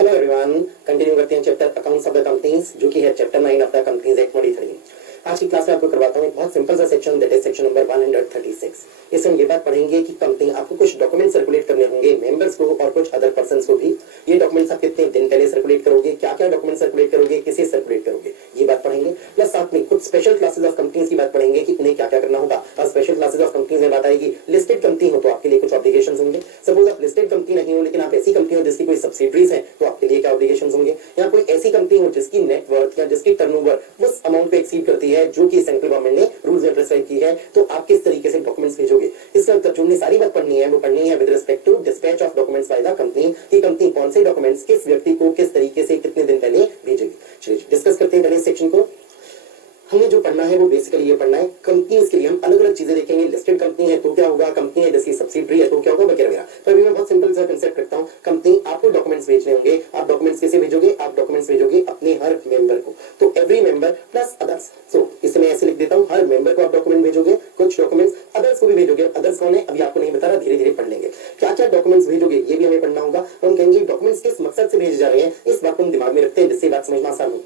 Hello everyone, continue करते हैं chapter accounts of the companies, जो कि है chapter 9 of the companies act 23। आज की क्लास में आपको करवाता हूँ एक बहुत सिंपल सा section, that is section number 136। इसमें ये बात पढ़ेंगे कि कंपनी आपको कुछ डॉक्यूमेंट सर्कुलेट करने होंगे मेंबर्स को और कुछ अदर पर्सन्स को भी। ये डॉक्यूमेंट्स आप कितने दिन पहले सर्कुलेट करोगे, क्या क्या डॉक्यूमेंट सर्कुलेट करोगे, किसे सर्कुलेट करोगे, ये बात पढ़ेंगे। प्लस साथ में कुछ स्पेशल क्लासेस ऑफ कंपनीज की बात पढ़ेंगे कि उन्हें क्या क्या करना होगा। और स्पेशल क्लासेस ऑफ कंपनीज में बात आएगी लिस्टेड कंपनी हो तो आपके लिए कुछ ऑब्लिगेशन होंगे। सपोज आप लिस्टेड कंपनी नहीं हो लेकिन आप ऐसी कंपनी हो जिसकी कोई सब्सिडरीज है तो आपके लिए क्या ऑब्लिगेशन होंगे। या कोई ऐसी कंपनी हो जिसकी नेटवर्थ या जिसकी टर्नओवर उस अमाउंट पे एक्सीड करती है जो कि सेंट्रल गवर्नमेंट ने रूल्स में प्रिस्क्राइब की है, तो आप किस तरीके से डॉक्यूमेंट्स भेजोगे। इसका मतलब जो हमने सारी बात पढ़नी है वो पढ़नी है with respect to dispatch of documents by the company, कि कंपनी कौन से डॉक्यूमेंट्स किस व्यक्ति को किस तरीके से कितने दिन पहले भेजेगी। चलिए डिस्कस करते हैं पहले इस सेक्शन को। हमें जो पढ़ना है वो बेसिकली ये पढ़ना है कंपनीज के लिए हम अलग अलग चीजें देखेंगे। लिस्टेड कंपनी है तो क्या होगा, कंपनी है जिसकी सब्सिडरी है तो क्या होगा, वगैरह वगैरह। तो अभी मैं बहुत सिंपल सा कंसेप्ट रखता हूँ। कंपनी आपको डॉक्यूमेंट्स भेजने होंगे। आप डॉक्यूमेंट्स कैसे भेजोगे, आप डॉक्यूमेंट्स भेजोगे अपने हर मेंबर को, तो एवरी मेंबर प्लस अदर्स। सो इसे मैं ऐसे लिख देता हूँ, हर मेंबर को आप डॉक्यूमेंट भेजोगे, कुछ डॉक्यूमेंट्स अदर्स को भी भेजोगे। अदर्स कौन है अभी आपको नहीं बता रहा, धीरे धीरे पढ़ लेंगे। क्या क्या डॉक्यूमेंट्स भेजोगे ये भी हमें पढ़ना होगा। तो हम कहेंगे डॉक्यूमेंट्स किस मकसद से भेजे जा रहे हैं, इस बात को हम दिमाग में रखते हैं जिससे बात समझना आसान हो।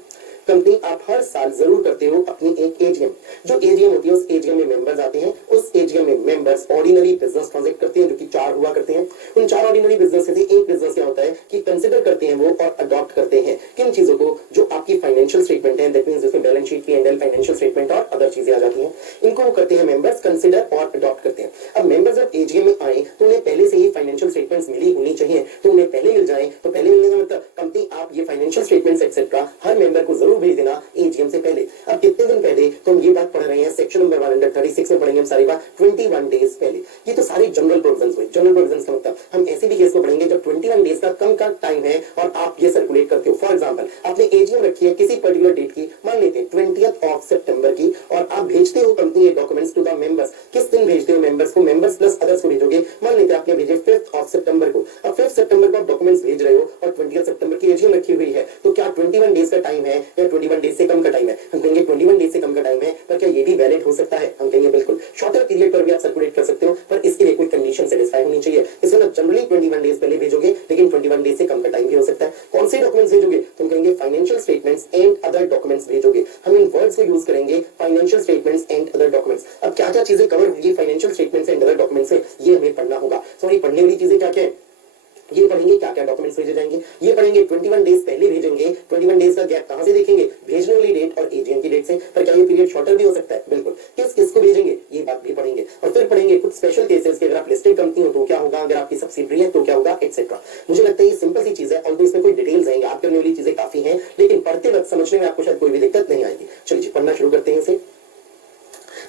कंपनी आप हर साल जरूर करते हो अपनी एक एजीएम। जो एजीएम होती है उस एजीएम में मेंबर्स आते हैं। उस एजीएम में मेंबर्स ऑर्डिनरी बिजनेस ट्रांजैक्ट करते हैं, जो कि 4 हुआ करते हैं। उन 4 ऑर्डिनरी बिजनेस में से एक बिजनेस क्या होता है कि कंसीडर करते हैं वो और अडॉप्ट करते हैं किन चीजों को, जो आपकी फाइनेंशियल स्टेटमेंट है, दैट मींस जिसमें balance sheet, P&L, financial statement और अदर चीजें आ जाती हैं। इनको वो करते हैं मेंबर्स कंसीडर और अडॉप्ट करते हैं। अब मेंबर्स जब एजीएम में आए तो उन्हें पहले से ही फाइनेंशियल स्टेटमेंट्स मिली होनी चाहिए, तो उन्हें पहले मिल जाए। तो पहले मिलने का मतलब कंपनी आप ये फाइनेंशियल स्टेटमेंट्स एक्सेट्रा हर मेंबर को जरूर भेज देना एजीएम से पहले। अब कितने दिन पहले, तो हम ये बात पढ़ रहे हैं सेक्शन नंबर 136 में पढ़ेंगे हम सारी बात 21 डेज पहले। ये तो सारी जनरल प्रोविजंस हुए। जनरल प्रोविजंस का मतलब हम ऐसे भी केस को पढ़ेंगे जब 21 डेज का कम का टाइम है और आप ये सर्कुलेट करते हो। फॉर एग्जांपल आपने एजीएम रखी है किसी पर्टिकुलर डेट की, मान लेते हैं 20 सितंबर की, और आप भेजते हो कंपनी ये डॉक्यूमेंट्स टू द मेंबर्स। किस दिन भेजते हो मेंबर्स को, मेंबर्स प्लस अदर्स को भेजोगे। मान लेते हैं आपने भेजे 5 सितंबर को। अब 5 सितंबर को आप डॉक्यूमेंट्स भेज रहे हो और 20 सितंबर की एजीएम रखी हुई है, तो क्या 21 डेज का टाइम है या 21 डेज से कम का टाइम है। हम कहेंगे 21 डेज से कम का टाइम है, पर क्या ये भी वैलिड हो सकता है। हम कहेंगे बिल्कुल, शॉर्टर पीरियड पर भी आप सर्कुलेट कर सकते हो, पर इसके लिए कोई कंडीशन सेटिस्फाई होनी चाहिए। इसमें जनरली 21 डेज पहले भेजोगे, लेकिन 21 डेज से कम का टाइम भी हो सकता है। कौन से डॉक्यूमेंट्स भेजोगे, तो हम कहेंगे financial statements and other documents भेजोगे। हम इन वर्ड्स को यूज करेंगे, financial statements and other documents. अब क्या क्या चीजें कवर होंगी financial statements and other documents से, ये हमें पढ़ना होगा। सॉरी, पढ़ने वाली चीजें क्या क्या है ये पढ़ेंगे। क्या क्या डॉक्यूमेंट्स भेजे जाएंगे ये पढ़ेंगे। 21 डेज पहले भेजेंगे। 21 डेज का गैप कहां से देखेंगे, भेजने वाली डेट और एजीएम की डेट से। पर क्या ये पीरियड शॉर्टर भी हो सकता है, बिल्कुल। किस किस को भेजेंगे ये बात भी पढ़ेंगे। और फिर पढ़ेंगे कुछ स्पेशल केसेस के, अगर आप लिस्टेड कंपनी हो तो क्या होगा, अगर आपकी सब्सिडरी है तो क्या होगा, एक्सेट्रा। मुझे लगता है ये सिंपल सी चीज है, ऑल्दो इसमें कोई डिटेल्स आएंगे, आप करने वाली चीजें काफी हैं, लेकिन पढ़ते वक्त समझने में आपको शायद कोई भी दिक्कत नहीं आएगी। चलिए पढ़ना शुरू करते हैं इसे।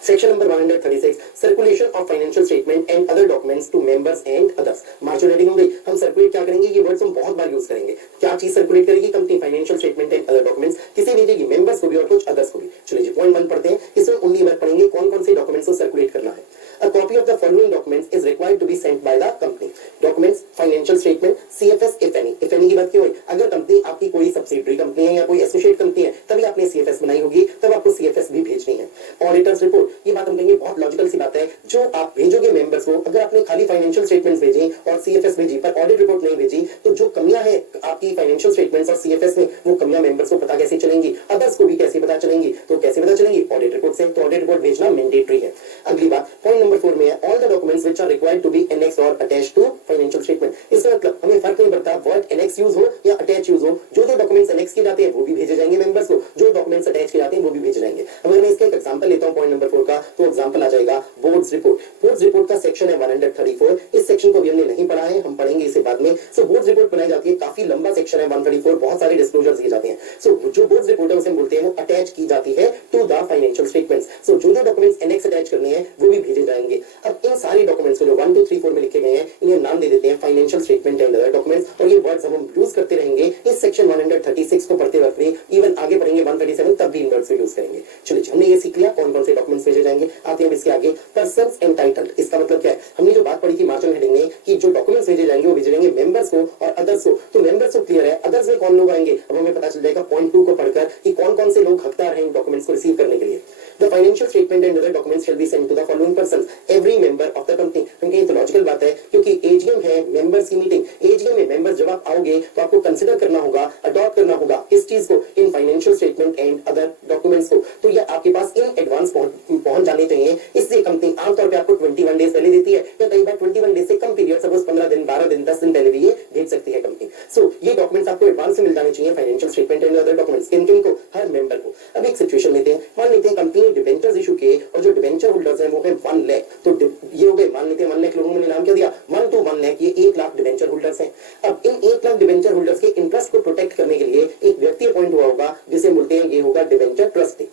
Section number 136, circulation of financial statement and other documents to members and others. Margin rating हो गई। हम सर्कुलेट क्या करेंगे, ये वर्ड्स हम बहुत बार यूज करेंगे। क्या चीज सर्कुलेट करेगी company, financial statement and other documents. किसे भेजेगी, मेंबर्स को भी और कुछ अदर्स को भी। चलिए पॉइंट 1 पढ़ते हैं। इसमें उन्हीं बार पढ़ेंगे कौन कौन से डॉक्यूमेंट्स को सर्कुलेट करना है। A copy of the following documents is required to be sent by the company. Documents, financial statement, CFS if any. If any की बात क्यों है, अगर कंपनी आपकी कोई सब्सिडरी कंपनी है या कोई एसोसिएट कंपनी है तभी आपने CFS बनाई होगी, तब आपको CFS भी भेजनी है। ऑडिटर्स रिपोर्ट, ये बात हम कहेंगे बहुत लॉजिकल सी बात है। जो आप भेजोगे मेंबर्स को, अगर आपने खाली फाइनेंशियल स्टेटमेंट्स भेजी और CFS भेजी पर ऑडिट रिपोर्ट नहीं भेजी, तो जो कमियां है आपकी फाइनेंशियल स्टेटमेंट्स और CFS में, वो कमियां मेंबर्स को पता कैसे चलेंगी, अदर्स को भी कैसे पता चलेंगी, तो कैसे पता चलेंगी, ऑडिट रिपोर्ट से। तो ऑडिट रिपोर्ट भेजना मैंडेटरी है। अगली बात पॉइंट नंबर 4 में है, all the documents which are required to be annexed or attached to financial statement। इसका मतलब हमें फर्क नहीं पड़ता वर्ड annex यूज हो या अटैच यूज हो, जो डॉक्यूमेंट्स annex किए जाते हैं वो भी भेजे जाएंगे मेंबर्स को, जो डॉक्यूमेंट्स अटैच किए जाते हैं वो भी भेजे जाएंगे। अब अगर मैं इसका एक एग्जांपल लेता हूं पॉइंट नंबर 4 का, तो एग्जांपल आ जाएगा बोर्ड्स रिपोर्ट। बोर्ड्स रिपोर्ट का सेक्शन है 134। इस सेक्शन को भी हमने नहीं पढ़ा है, हम पढ़ेंगे इसे बाद में। सो बोर्ड्स रिपोर्ट बनाई जाती है, काफी लंबा सेक्शन है 134, बहुत सारे डिस्क्लोजर्स दिए जाते हैं। सो जो बोर्ड्स रिपोर्ट है उसे हम बोलते हैं वो अटैच की जाती है टू द फाइनेंशियल स्टेटमेंट्स। सो जो डॉक्यूमेंट्स एनेक्स अटैच करने हैं वो भी भेजे जाएंगे। अब इन सारी डॉक्यूमेंट्स को जो 1 2 3 4 में लिखे गए हैं, इन्हें नाम दे देते हैं financial statement and other documents, और ये वर्ड्स हम यूज करते रहेंगे इस सेक्शन 136 को पढ़ते वक्त भी। इवन आगे पढ़ेंगे 137 तब भी इन वर्ड्स को यूज करेंगे। चलिए हमने ये सीख लिया कौन कौन से डॉक्यूमेंट्स भेजे जाएंगे। आते हैं इसके आगे, पर्सन्स एंटाइटल्ड। इसका मतलब क्या है, हमने जो बात पढ़ी थी मार्जिन हेडिंग में कि जो डॉक्यूमेंट्स भेजे जाएंगे वो भेजे जाएंगे मेंबर्स को और अदर्स को। तो मेंबर्स को क्लियर है, अदर्स में कौन लोग आएंगे अब हमें पता चल जाएगा पॉइंट 2 को पढ़कर कि कौन कौन से लोग हकदार हैं इन डॉक्यूमेंट्स को रिसीव करने के लिए। The financial statement and other documents shall be sent to the following persons, every member of the company। क्योंकि ये तो लॉजिकल बात है, क्योंकि एजीएम है, मेंबर्स की मीटिंग, एजीएम में मेंबर्स जब आप आओगे तो आपको कंसिडर करना होगा, अडॉप्ट करना होगा किस चीज को, in financial statement and other documents को। तो ये आपके पास इन एडवांस पहुंच जाने चाहिए। इसलिए कंपनी आमतौर पर आपको 21 डेज पहले देती है, या कई बार 21 डेज से कम पीरियड, सपोज 15 दिन, 12 दिन, 10 दिन पहले भी ये भेज सकती है कंपनी। सो ये डॉक्यूमेंट्स आपको एडवांस में मिल जाने चाहिए, financial statement and other documents. किन किन को? हर मेंबर को। अब एक सिचुएशन लेते हैं, मान लेते हैं कंपनी ने डिबेंचर्स इशू किए और जो डिबेंचर होल्डर्स हैं वो है 1 लाख। तो ये हो गए, मान लेते हैं 1 लाख लोगों ने नाम क्या दिया, 1 to 1 लाख, ये 1 लाख डिबेंचर होल्डर्स हैं। अब इन 1 लाख डिबेंचर होल्डर्स के इंटरेस्ट को प्रोटेक्ट करने के लिए एक व्यक्ति अपॉइंट हुआ होगा, जिसे बोलते हैं, ये होगा डिबेंचर ट्रस्टी।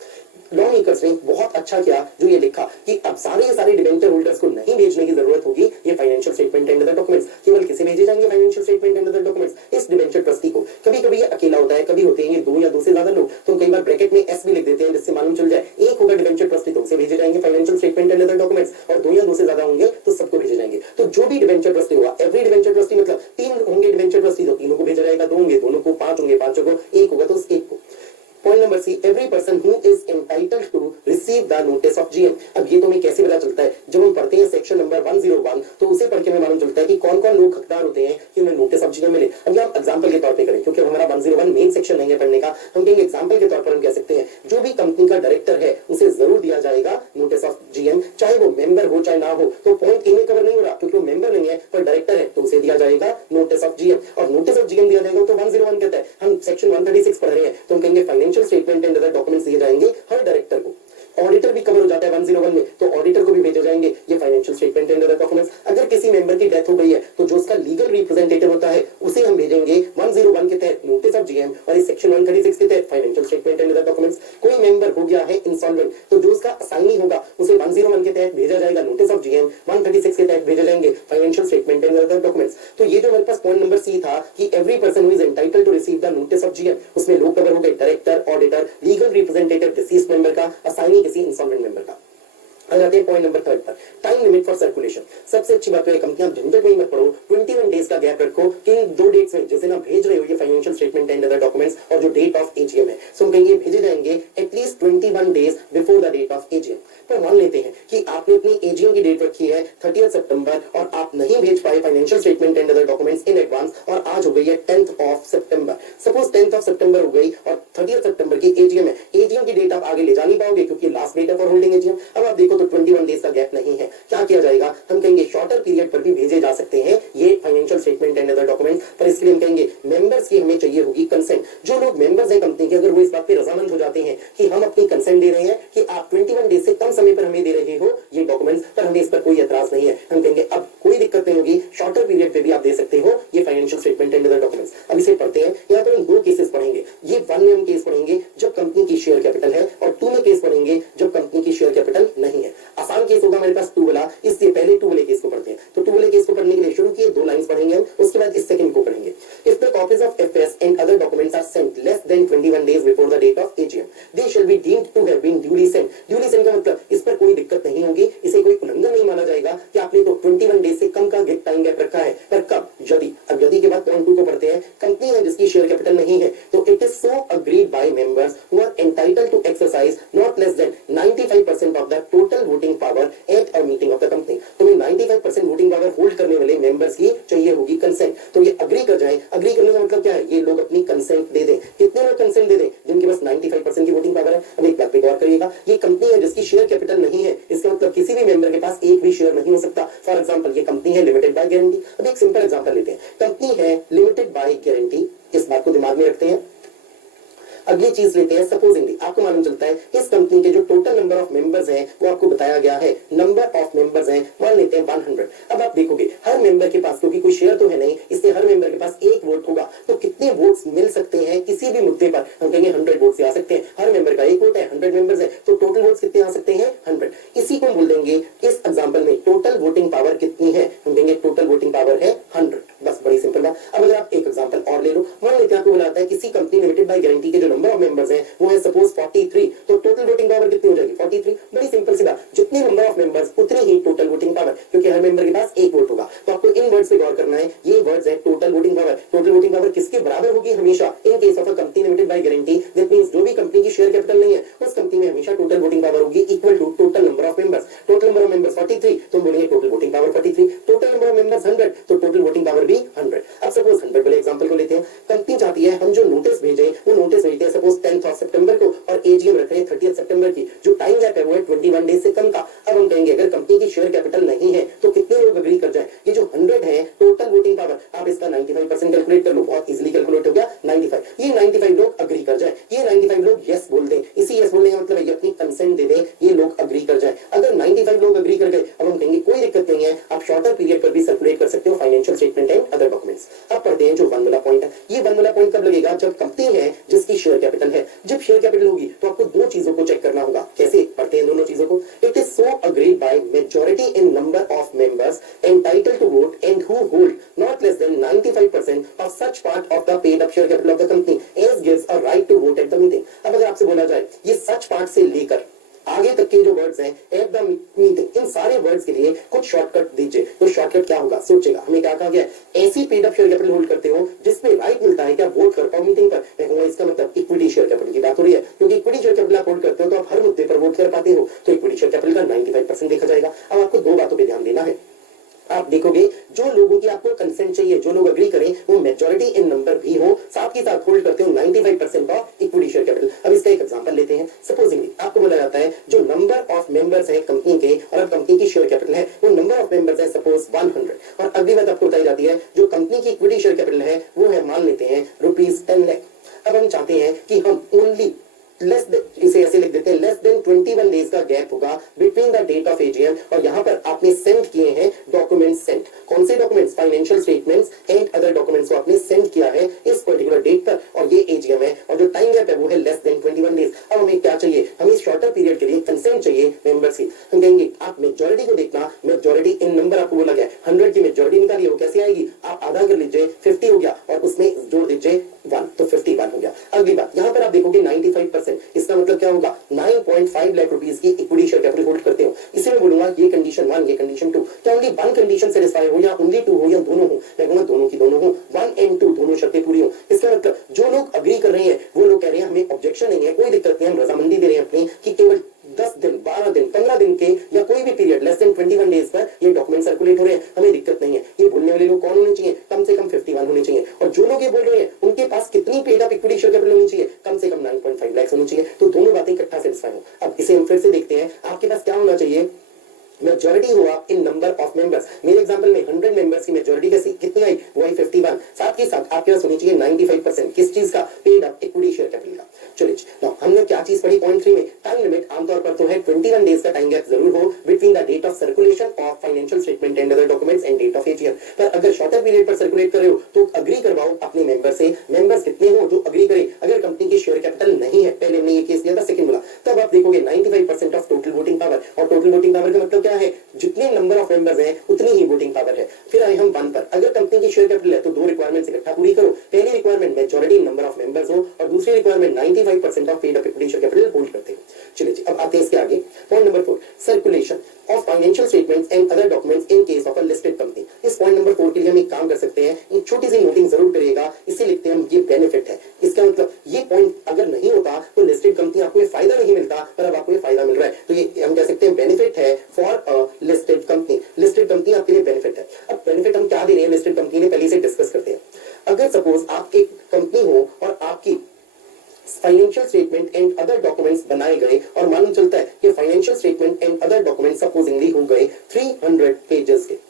लॉ मेकर्स ने बहुत अच्छा किया जो ये लिखा कि अब सारे डिबेंचर होल्डर्स को नहीं भेजने की जरूरत होगी ये financial statement and other documents. केवल किसे भेजे जाएंगे financial statement and other documents? इस डिबेंचर ट्रस्टी को। कभी कभी ये अकेला होता है, कभी होते हैं ये 2 या 2 से ज्यादा लोग, तो कई बार ब्रैकेट में एस भी लिख देते हैं जिससे मालूम चल जाए एक होगा डिबेंचर ट्रस्टी तो उसे भेजे जाएंगे financial statement and other documents, और 2 या 2 से ज्यादा होंगे तो सबको भेजे जाएंगे। तो जो भी डिबेंचर ट्रस्टी होगा, एवरी डिबेंचर ट्रस्टी मतलब 3 होंगे डिबेंचर ट्रस्टी तो 3 को भेजा जाएगा, 2 होंगे दोनों को, 5 होंगे 5 को, 1 होगा तो उस 1 को। Point number c, every person who is entitled to receive the notice of GM. अब ये तो हमें कैसे पता चलता है? जब हम पढ़ते हैं सेक्शन नंबर 101 तो उसे पढ़ के हमें मालूम चलता है कि कौन कौन लोग हकदार होते हैं कि उन्हें नोटिस ऑफ जीएम मिले। अब हम एग्जांपल के तौर पे करें, क्योंकि हमारा 101 मेन सेक्शन नहीं है पढ़ने का, हम कहेंगे एग्जांपल के तौर पर हम कह सकते हैं जो भी कंपनी का डायरेक्टर है उसे जरूर दिया जाएगा नोटिस ऑफ जीएम, चाहे वो मेंबर हो चाहे ना हो। तो पॉइंट ए में कवर नहीं हो रहा क्योंकि वो मेंबर नहीं है पर डायरेक्टर है तो उसे दिया जाएगा नोटिस ऑफ जीएम। और नोटिस ऑफ जीएम दिया जाएगा तो 101 कहता है, हम सेक्शन 136 पढ़ रहे हैं तो हम कहेंगे फाइनेंशियल स्टेटमेंट एंड डॉक्यूमेंट्स दिए जाएंगे हर डायरेक्टर को। ऑडिटर भी कवर हो जाता है 101 में, तो ऑडिटर को भी भेजे जाएंगे ये financial statement and other documents. अगर किसी मेंबर की डेथ हो गई है तो जो उसका लीगल रिप्रेजेंटेटिव होता है उसे हम भेजेंगे 101 के तहत नोटिस ऑफ जीएम और इस सेक्शन 136 के तहत financial statement and other documents. कोई मेंबर हो गया है इंसॉल्वेंट तो जो उसका असाइनी होगा उसे 101 के तहत भेजा जाएगा नोटिस ऑफ जीएम, 136 के तहत भेजे जाएंगे financial statement and other documents. तो ये जो हमारे पास पॉइंट नंबर सी था कि every person who is entitled to receive the notice of GM, उसमें लोग कवर हो गए director, auditor, legal representative deceased member का, असाइनी किसी इंसॉल्वेंट मेंबर का। आ जाते हैं पॉइंट नंबर 3 पर, टाइम लिमिट फॉर सर्कुलेशन। सबसे अच्छी बात है कंपनी आप झंझट में मत पड़ो, 21 डेज का गैप रखो कि इन 2 डेट्स में जैसे ना भेज रहे हो ये financial statement and other documents और जो डेट ऑफ एजीएम है, सो कहेंगे भेजे जाएंगे at least 21 days before the date of AGM. पर मान लेते हैं कि आपने अपनी एजीएम की डेट रखी है 30 सितंबर और आप नहीं भेज पाए financial statement and other documents in advance और आज हो गई है 10th ऑफ सितंबर। सपोज 10th ऑफ सितंबर हो गई और 30 सितंबर की एजीएम है, एजीएम की डेट आप आगे ले जा नहीं पाओगे क्योंकि लास्ट डेट है फॉर होल्डिंग एजीएम। अब आप देखो तो 21 डेज का गैप नहीं है, क्या किया जाएगा? हम कहेंगे शॉर्टर पीरियड पर भी भेजे जा सकते हैं ये financial statement and other document, पर इसके लिए हम कहेंगे मेंबर्स की हमें चाहिए होगी कंसेंट। जो लोग मेंबर्स हैं कंपनी के, अगर वो इस बात पे रजामंद हो जाते हैं कि हम अपनी कंसेंट दे रहे हैं कि आप 21 डेज से कम समय पर हमें दे रहे हो ये डॉक्यूमेंट्स, पर हमें इस पर कोई एतराज नहीं है, हम कहेंगे अब कोई दिक्कत नहीं होगी, शॉर्टर पीरियड पे भी आप दे सकते हो ये financial statement and other documents. अब इसे पढ़ते हैं, यहाँ पर हम 2 केसेस पढ़ेंगे। ये 1 में हम केस पढ़ेंगे जब कंपनी की शेयर कैपिटल है और 2 में केस पढ़ेंगे जब कंपनी की शेयर कैपिटल नहीं है। आसान केस होगा हमारे पास 2 वाला, इसलिए पहले 2 वाले केस को पढ़ते हैं। तो 2 वाले केस को पढ़ने के लिए शुरू किए, 2 लाइंस पढ़ेंगे हम, उसके बाद इस सेकंड को पढ़ेंगे। If the copies of FS and other documents are sent less than 21 days before the date of AGM, they shall be deemed to have been duly sent. Duly sent का मतलब इस पर कोई दिक्कत नहीं होगी, इसे कोई उल्लंघन नहीं माना जाएगा कि आपने तो 21 डेज से कम का टाइम गैप रखा है। पर कब? यदि, अब यदि के बाद पॉइंट 2 को पढ़ते हैं, कंपनी है जिसकी शेयर कैपिटल नहीं है तो it is so agreed by members who are entitled to exercise not less than 95% of the total voting power at a meeting of the company. तो 95% वोटिंग पावर होल्ड करने वाले members की चाहिए होगी consent. तो ये अग्री कर जाए, अग्री करने का मतलब क्या है? ये लोग अपनी कंसेंट दे दें। कितने लोग कंसेंट दे दें? जिनके पास 95% की वोटिंग पावर है। अब एक बात पे गौर करिएगा, ये कंपनी है जिसकी शेयर कैपिटल नहीं है, इसका मतलब किसी भी मेंबर के पास एक भी शेयर नहीं हो सकता। फॉर एग्जांपल ये कंपनी है लिमिटेड बाय गारंटी। अब एक सिंपल एग्जांपल लेते हैं, कंपनी है लिमिटेड बाय गारंटी, इस बात को दिमाग में रखते हैं। अगली चीज लेते हैं, सपोजिंगली आपको मालूम चलता है इस कंपनी के जो टोटल नंबर ऑफ मेंबर्स हैं वो आपको बताया गया है, नंबर ऑफ मेंबर्स हैं मान लेते हैं 100। अब आप देखोगे हर मेंबर के पास, क्योंकि कोई शेयर तो है नहीं, इसलिए हर मेंबर के पास 1 वोट होगा, तो कितने वोट्स मिल सकते हैं किसी भी मुद्दे पर? हम कहेंगे 100 वोट्स आ सकते हैं। हर मेंबर का 1 वोट है, 100 मेंबर्स है, तो टोटल वोट्स कितने आ सकते हैं? 100। इसी को बोल देंगे इस एग्जांपल में टोटल वोटिंग पावर कितनी है? हम कहेंगे टोटल वोटिंग पावर है 100। बस बड़ी सिंपल बात। अब अगर आप एक एग्जांपल और ले लो, मान लेते हैं आपको बुलाता है किसी कंपनी लिमिटेड बाय गारंटी के जो नंबर ऑफ मेंबर्स हैं वो है सपोज 43, तो टोटल वोटिंग पावर कितनी हो जाएगी? 43। बड़ी सिंपल सी बात, जितने नंबर ऑफ मेंबर्स उतनी ही टोटल वोटिंग पावर, क्योंकि हर मेंबर के पास 1 वोट होगा। तो आपको इन वर्ड्स पे गौर करना है, ये वर्ड्स है total voting power. Total voting power किसके बराबर होगी? हमेशा in case of a company limited by guarantee, that means जो भी कंपनी की शेयर कैपिटल नहीं है उस कंपनी में हमेशा टोटल वोटिंग पावर होगी equal to total number of members. Total number of members 43, तो बोलेंगे total voting power 43। Total number of members 100, तो टोटल वोटिंग पावर भी 100। अब पर आप इसका 95% कैलकुलेट कर लो, बहुत इजीली कैलकुलेट हो गया 95। ये 95 लोग अग्री कर जाए, ये 95 लोग यस बोल दें, इसी यस बोलने का मतलब है अपनी कंसेंट दे दें, ये लोग अग्री कर जाए। अगर 95 लोग अग्री कर गए, अब हम कहेंगे कोई दिक्कत नहीं है, आप शॉर्टर पीरियड पर भी सर्कुलेट कर सकते हो financial statement and other documents. अब पढ़ते हैं जो 1 वाला पॉइंट है। ये 1 वाला पॉइंट कब लगेगा? जब कंपनी है जिसकी शेयर कैपिटल है। जब शेयर कैपिटल होगी तो आपको दो चीजों को चेक करना होगा। कैसे पढ़ते हैं दोनों चीजों को? It is so agreed by majority in number of members entitled to vote and who hold not less than 95% of such part of the paid up share capital of the company as gives a right to vote at the meeting. अब अगर आपसे बोला जाए ये सच part से लेकर आगे तक के जो वर्ड्स हैं एट द मीटिंग, इन सारे वर्ड्स के लिए कुछ शॉर्टकट दीजिए। तो शॉर्टकट क्या होगा? सोचेगा। हमें क्या कहा गया? ऐसी paid up share capital hold करते हो जिसपे राइट मिलता है कि आप वोट कर पाओ मीटिंग पर। मैं कहूंगा इसका मतलब इक्विटी शेयर कैपिटल की बात हो रही है, क्योंकि इक्विटी शेयर कैपिटल आप होल्ड करते हो तो आप हर मुद्दे पर वोट कर पाते हो, तो इक्विटी शेयर कैपिटल का 95% देखा जाएगा। अब आपको दो बातों पर ध्यान देना है। आप देखोगे जो लोगों की आपको कंसेंट चाहिए, जो लोग अग्री करें, वो मेजॉरिटी इन नंबर भी हो, साथ ही साथ होल्ड करते हो 95% ऑफ इक्विटी शेयर कैपिटल। अब इसका एक एग्जांपल लेते हैं। सपोजिंगली आपको बोला जाता है जो नंबर ऑफ मेंबर्स है कंपनी के और अब कंपनी की शेयर कैपिटल है, वो नंबर ऑफ मेंबर्स है सपोज 100, और अगली बात आपको बताई जाती है जो कंपनी की इक्विटी शेयर कैपिटल है वो है, मान लेते हैं ₹10 लाख। अब हम चाहते हैं कि हम ओनली इसे ऐसे लिख देते हैं लेस देन 21 डेज का गैप होगा between the date of AGM और यहां पर आपने सेंड किए हैं डॉक्यूमेंट्स। सेंड कौन से documents? Financial statements and other documents को आपने सेंड किया है इस पर्टिकुलर डेट पर, और ये एजीएम है और जो टाइम गैप है वो है लेस देन 21 डेज। अब हमें क्या चाहिए? हमें शॉर्टर पीरियड के लिए कंसेंट चाहिए मेंबर्स की। हम कहेंगे आप मेजॉरिटी को देखना, मेजॉरिटी इन नंबर आपको बोला गया 100 की मेजॉरिटी निकालिए, वो कैसे आएगी? आप आधा कर लीजिए, 50 हो गया और उसमें जोड़ दीजिए 1, तो 51 हो गया। अगली बात यहां पर आप देखोगे 95%, इसका मतलब क्या होगा? 9.5 लाख रुपीस की इक्विटी शेयर कैपिटल होल्ड करते हो। इसे मैं बोलूंगा ये कंडीशन 1, ये कंडीशन 2। क्या ओनली 1 कंडीशन सेटिस्फाई हो या ओनली 2 हो या दोनों हो? मैं कहूंगा दोनों की दोनों हो, 1 एंड 2 दोनों शर्तें पूरी हो। इसका मतलब जो लोग अग्री कर रहे हैं वो लोग कह रहे हैं हमें ऑब्जेक्शन नहीं है, कोई दिक्कत नहीं है, हम रजामंदी दे रहे हैं अपनी कि केवल 10 दिन, 12 दिन, 15 दिन के या कोई भी पीरियड लेस देन 21 डेज पर ये डॉक्यूमेंट सर्कुलेट हो रहे हैं, हमें दिक्कत नहीं है। ये बोलने वाले लोग कौन होने चाहिए? कम से कम 51 होने चाहिए। और जो लोग ये बोल रहे हैं उनके पास कितनी paid up equity share capital होनी चाहिए? कम से कम 9.5 लाख होनी चाहिए। तो दोनों बातें इकट्ठा सेटिस्फाई हो। अब इसे हम फिर से देखते हैं, आपके पास क्या होना चाहिए? मेजॉरिटी हुआ इन नंबर ऑफ मेंबर्स। मेरे एग्जांपल में 100 मेंबर्स की मेजॉरिटी कैसी कितनी आई? वही 51। साथ ही साथ आपके पास होनी चाहिए 95%। किस चीज का? Paid up equity share capital का। चलिए नाउ हमने क्या चीज पढ़ी पॉइंट 3 में? टाइम लिमिट आमतौर पर तो है 21 डेज का टाइम गैप जरूर हो between the date of circulation of financial statement and other documents and date of AGM. पर अगर शॉर्टर पीरियड पर सर्कुलेट कर रहे हो तो अग्री करवाओ अपने मेंबर से। मेंबर्स कितने हो जो अग्री करें? अगर कंपनी की शेयर कैपिटल नहीं है, पहले हमने ये केस लिया था, सेकंड वाला, तब आप देखोगे 95% ऑफ टोटल वोटिंग पावर। और टोटल वोटिंग पावर का मतलब क्या है? जितने नंबर ऑफ मेंबर्स हैं उतनी ही वोटिंग पावर है। फिर आए हम 1 पर। अगर कंपनी की शेयर कैपिटल है तो दो रिक्वायरमेंट्स इकट्ठा पूरी करो। पहली requirement majority number of members हो और दूसरी requirement 95% of paid up equity share capital hold करते हो। चलिए अब आते हैं इसके आगे point number 4, circulation of financial statements and other documents in case of a listed company. इस पॉइंट नंबर 4 के लिए हम एक काम कर सकते हैं, एक छोटी सी नोटिंग जरूर करिएगा, इसे लिखते हैं हम ये बेनिफिट है। इसका मतलब ये पॉइंट अगर नहीं होता तो लिस्टेड कंपनी आपको ये फायदा नहीं मिलता, पर अब आपको ये फायदा मिल रहा है, तो ये हम कह सकते हैं बेनिफिट है for a listed company. Listed company आपके लिए बेनिफिट है। अब बेनिफिट हम क्या दे रहे हैं लिस्टेड कंपनी ने, पहले से डिस्कस करते हैं। अगर सपोज आप एक कंपनी हो और आपकी financial statement and other documents बनाए गए और मालूम चलता है कि financial statement and other documents supposedly हो गए 300 पेजेस के।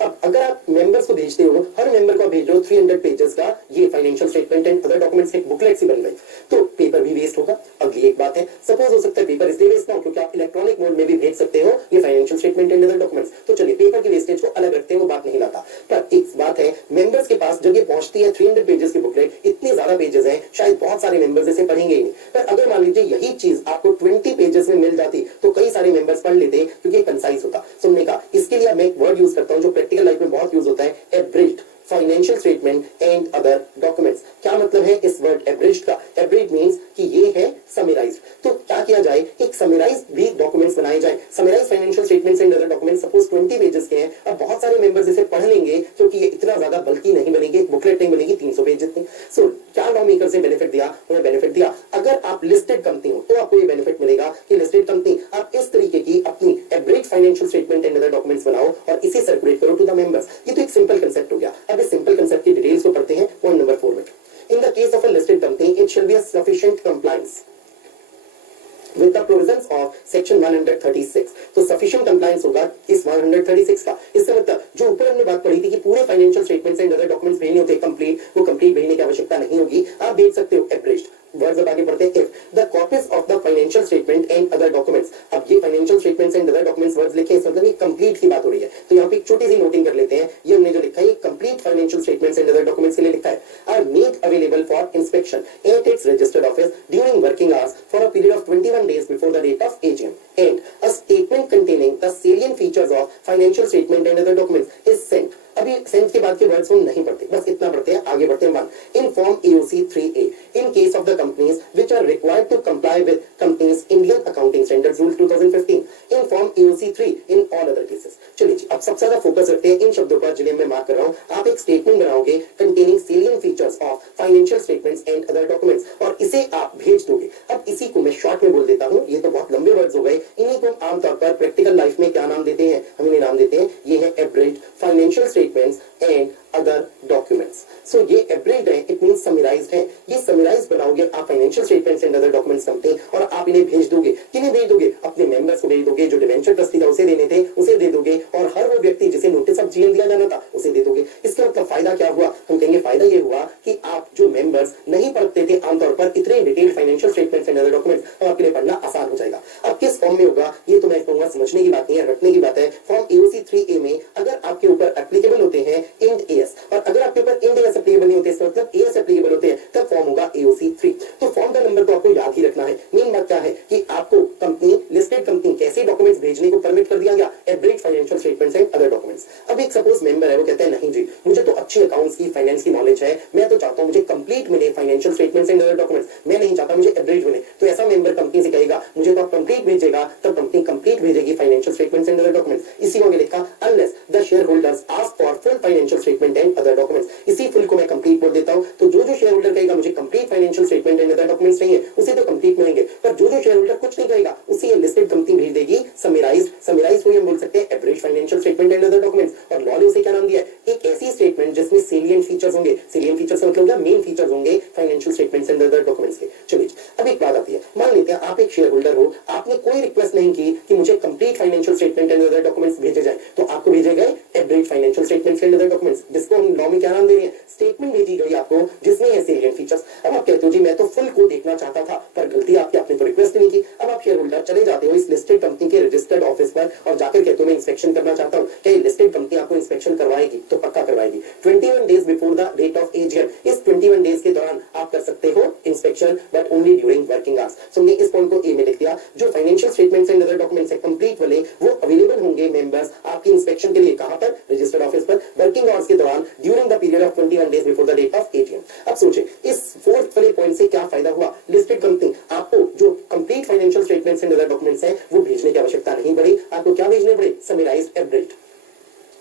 अब अगर आप मेंबर्स को भेजते हो, हर मेंबर को भेज रहे हो 300 पेजेस का ये financial statement and other documents एक बुकलेट सी बन गई, तो पेपर भी वेस्ट होगा। अगली एक बात है, सपोज हो सकता है पेपर इसलिए वेस्ट ना हो क्योंकि आप इलेक्ट्रॉनिक मोड में भी भेज सकते हो ये financial statement and other documents. तो चलिए पेपर की वेस्टेज को अलग रखते हैं, वो बात नहीं लाता। पर एक बात है, मेंबर्स के पास जब ये पहुंचती है 300 पेजेस की बुकलेट, इतने ज्यादा पेजेस हैं शायद बहुत सारे मेंबर्स इसे पढ़ेंगे ही नहीं। पर अगर मान लीजिए यही चीज आपको 20 पेजेस में मिल जाती तो कई सारे मेंबर्स पढ़ लेते क्योंकि कंसाइज होता सुनने का। इसके लिए मैं एक वर्ड यूज करता हूं जो प्रैक्टिकल लाइफ में बहुत यूज होता है, abridged financial statement and other documents. क्या मतलब है इस वर्ड एब्रिज्ड का? एब्रिज्ड मींस कि ये है समराइज्ड। तो क्या किया जाए, एक समराइज्ड भी डॉक्यूमेंट्स बनाए जाए। Summarised financial statements and other documents suppose 20 pages के हैं। अब बहुत सारे मेंबर्स इसे पढ़ लेंगे क्योंकि ये इतना ज्यादा बल्कि नहीं बनेगी, बुकलेट नहीं बनेगी 300 पेज जितनी। सो क्या लॉ मेकर से बेनिफिट दिया? उन्हें बेनिफिट दिया अगर आप लिस्टेड कंपनी हो तो आपको ये बेनिफिट मिलेगा कि लिस्टेड कंपनी आप इस तरीके की अपनी abridged financial statement and other documents बनाओ और इसे सर्कुलेट करो टू द मेंबर्स। ये तो एक सिंपल कंसेप्ट हो गया। अब इस सिंपल कंसेप्ट की डिटेल्स को पढ़ते हैं पॉइंट नंबर 4 में। In the case of a listed company, it shall be a sufficient compliance with the provisions of section 136, तो सफिशिएंट कंप्लायंस होगा इस 136 का। इसका मतलब जो ऊपर हमने बात पढ़ी थी कि पूरे financial statements and other documents भेजने होते हैं कंप्लीट, वो कंप्लीट भेजने की आवश्यकता नहीं होगी, आप भेज सकते हो एब्रिज्ड। वर्ड्स अब आगे बढ़ते हैं। If the copies of the financial statement and other documents, अब ये financial statements and other documents words लिखे हैं, मतलब ये कंप्लीट की बात हो रही है, तो यहाँ पे एक छोटी सी नोटिंग कर लेते हैं। ये हमने जो लिखा है complete financial statements and other documents के लिए लिखा है, are made available for inspection at its registered office during working hours for a period of 21 days before the date of AGM, and a statement containing the salient features of financial statement and other documents is sent। अभी Saint के बाद के words हम नहीं पढ़ते, बस इतना पढ़ते हैं, आगे बढ़ते हैं। 1 in form AOC 3A in case of the companies which are required to comply with companies Indian Accounting Standards Rule 2015, in form AOC 3 in all other cases। चलिए जी, अब सबसे ज्यादा फोकस रखते हैं इन शब्दों पर जिन्हें मैं मार्क कर रहा हूं। आप एक स्टेटमेंट बनाओगे containing salient features of financial statements and other documents, और इसे आप भेज दोगे। अब इसी को मैं शॉर्ट में बोल देता हूं, ये तो बहुत लंबे वर्ड्स हो गए, इन्हीं को हम आमतौर पर प्रैक्टिकल लाइफ में क्या नाम देते हैं, हम इन्हें नाम देते हैं, ये है abridged financial statements and other documents. So ये एब्रिज्ड है, इट मींस समराइज्ड है। ये समराइज्ड बनाओगे आप financial statements and other documents company, और आप इन्हें भेज दोगे। किन्हें भेज दोगे? अपने मेंबर्स को भेज दोगे, जो डिवेंचर ट्रस्टी था उसे देने थे उसे दे दोगे, और हर वो व्यक्ति जिसे नोटिस ऑफ जीएन दिया जाना था उसे दे दोगे। इसका मतलब फायदा क्या हुआ? हम कहेंगे फायदा ये हुआ कि आप जो मेंबर्स नहीं पढ़ते थे आमतौर पर इतने detailed financial statements and other documents, अब आपके लिए पढ़ना आसान हो जाएगा। अब किस फॉर्म में होगा ये तो मैं कहूंगा समझने की बात नहीं है, रटने की बात है। फॉर्म AOC 3A में अगर आपके ऊपर एप्लीकेबल होते हैं इंड AS, और अगर आपके ऊपर इंड AS एप्लीकेबल नहीं होते, इसका मतलब AS एप्लीकेबल होते हैं, तब फॉर्म होगा AOC 3। तो फॉर्म का नंबर तो आपको याद ही रखना है। मेन बात क्या है कि आपको कंपनी, लिस्टेड कंपनी कैसे डॉक्यूमेंट्स भेजने को परमिट कर दिया गया, abridged financial statements and other documents. अब एक सपोज मेंबर है, वो कहते हैं नहीं जी मुझे तो अच्छी अकाउंट्स की, फाइनेंस की नॉलेज है, मैं तो चाहता हूं मुझे कंप्लीट मिले financial statements and other documents, मैं नहीं चाहता मुझे एब्रिज्ड मिले। तो ऐसा मेंबर कंपनी से कहेगा मुझे तो आप कंप्लीट भेजेगा, तब कंपनी कंप्लीट भेजेगी financial statements and other documents. इसी को लिखा unless the share holders ask for full financial statement and other documents. इसी फुल को मैं कंप्लीट बोल देता हूं। तो जो शेयर होल्डर कहेगा मुझे complete financial statement and other documents चाहिए, उसे तो कंप्लीट मिलेंगे, पर जो शेयर होल्डर कुछ नहीं कहेगा उसे ये लिस्टेड कंपनी भेज देगी समराइज्ड। समराइज्ड को हम बोल सकते हैं abridged financial statement and other documents. और लॉ ने उसे क्या नाम दिया है? एक ऐसी स्टेटमेंट जिसमें सेलिएंट फीचर्स होंगे। सेलिएंट फीचर्स मतलब क्या? मेन फीचर्स होंगे financial statements and other documents के। चलिए अब एक बात आती है, मान लेते हैं आप एक शेयर होल्डर हो, आपने कोई रिक्वेस्ट नहीं की कि मुझे complete financial statement and other documents भेजे जाए, तो आपको भेजे गए abridged financial statements and other documents, जिसको हम लॉ में क्या नाम दे रहे हैं? स्टेटमेंट भेजी गई आपको जिसमें है सेलिएंट फीचर्स। अब आप कहते हो जी मैं तो फुल को देखना चाहता था, पर गलती आपकी, आपने तो रिक्वेस्ट नहीं की। अब आप शेयर होल्डर चले जाते हो इस लिस्टेड कंपनी के रजिस्टर्ड ऑफिस पर और जाकर कहते हो मैं इंस्पेक्शन करना चाहता हूं, क्या ये लिस्टेड कंपनी आपको इंस्पेक्शन करवाएगी? तो पक्का करवाएगी। 21 days before the date of AGM, इस 21 डेज के दौरान आप कर सकते हो inspection, but only during working hours. So हमने इस पॉइंट को ए में लिख दिया। जो financial statements and other documents है कंप्लीट वाले, वो अवेलेबल होंगे मेंबर्स आपकी इंस्पेक्शन के लिए। कहां पर? रजिस्टर्ड ऑफिस पर, वर्किंग आवर्स के दौरान, during the period of 21 days before the date of AGM। अब सोचिए इस फोर्थ वाले पॉइंट से क्या फायदा हुआ? लिस्टेड कंपनी आपको जो complete financial statements and other documents हैं वो भेजने की आवश्यकता नहीं पड़ी। आपको क्या भेजने पड़े? Summarised abridged.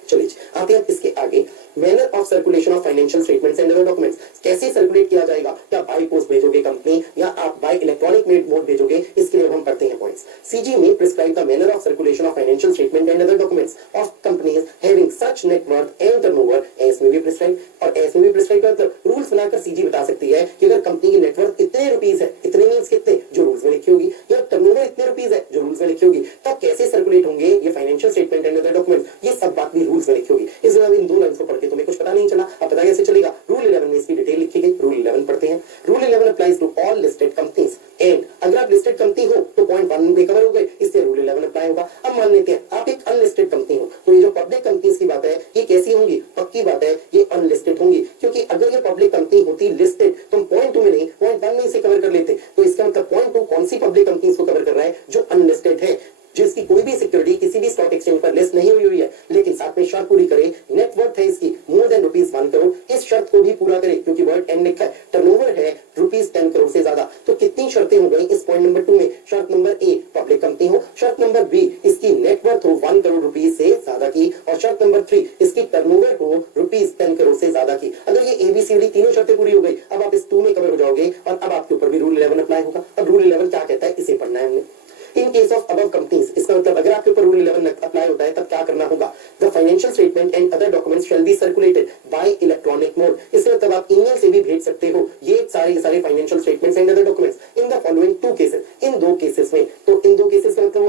चलिए आते हैं इसके आगे, manner of circulation of financial statements and other documents. कैसे सर्कुलेट किया जाएगा? क्या बाय पोस्ट भेजोगे कंपनी, या आप बाय इलेक्ट्रॉनिक मोड भेजोगे? इसके लिए हम पढ़ते हैं पॉइंट्स। CG में prescribe the manner of circulation of financial statement and other documents of companies having such net worth and turnover as में भी प्रिस्क्राइब। और एज में भी प्रिस्क्राइब का मतलब रूल्स बनाकर CG बता सकती है कि अगर कंपनी की नेटवर्थ इतने रुपीस है, इतने मींस कितने, जो रूल्स में लिखी होगी, या टर्नओवर इतने रुपीस है जो रूल्स में लिखी होगी, तब कैसे सर्कुलेट होंगे ये financial statement and other documents, ये सब बात भी रूल्स में लिखी होगी। इस इन दो लाइन्स को पढ़ के तुम्हें कुछ पता नहीं चला, अब पता कैसे चलेगा? रूल 11 में इसकी डिटेल लिखी गई। रूल 11 पढ़ते हैं। Rule 11 applies to all listed companies and अगर आप लिस्टेड कंपनी हो तो पॉइंट 1 में कवर हो गए, इससे रूल 11 अप्लाई होगा। अब मान लेते हैं आप एक अनलिस्टेड कंपनी हो, तो ये जो पब्लिक कंपनीज की बात है ये कैसी होंगी? पक्की बात है ये अनलिस्टेड होंगी, क्योंकि अगर ये पब्लिक कंपनी होती लिस्टेड तो हम पॉइंट 2 में नहीं पॉइंट 1 में इसे कवर कर लेते। तो इसका मतलब पॉइंट 2 कौन सी पब्लिक कंपनीज को कवर कर रहा है? जो अनलिस्टेड है, जिसकी कोई भी सिक्योरिटी किसी भी स्टॉक एक्सचेंज पर लिस्ट नहीं हुई है, लेकिन साथ में शर्त पूरी करे, नेटवर्थ है इसकी मोर देन ₹1 करोड़, इस शर्त को भी पूरा करे, क्योंकि वर्ड एंड लिखा है, टर्नओवर है ₹10 करोड़ से ज्यादा। तो कितनी शर्तें हो गई इस पॉइंट नंबर 2 में? शर्त नंबर ए पब्लिक कंपनी हो, शर्त नंबर बी इसकी नेटवर्थ हो ₹1 करोड़ से ज्यादा की, और शर्त नंबर 3 इसकी टर्नओवर हो ₹10 करोड़ से ज्यादा की। अगर ये ABCD तीनों शर्तें पूरी हो गई, अब आप इस 2 में कवर हो जाओगे, और अब आपके ऊपर भी रूल 11 अप्लाई होगा। अब रूल 11 क्या कहता है इसे पढ़ना है हमने। In case of above companies, इसका मतलब अगर आपके ऊपर रूल 11 अप्लाई होता है तब क्या करना होगा? The financial statement and other documents shall be circulated bye electronic mode. इसका मतलब आप ईमेल से भी भेज सकते हो ये सारे financial statements and other documents in the following 2 cases, in 2 cases में। तो इन 2 केसेस का मतलब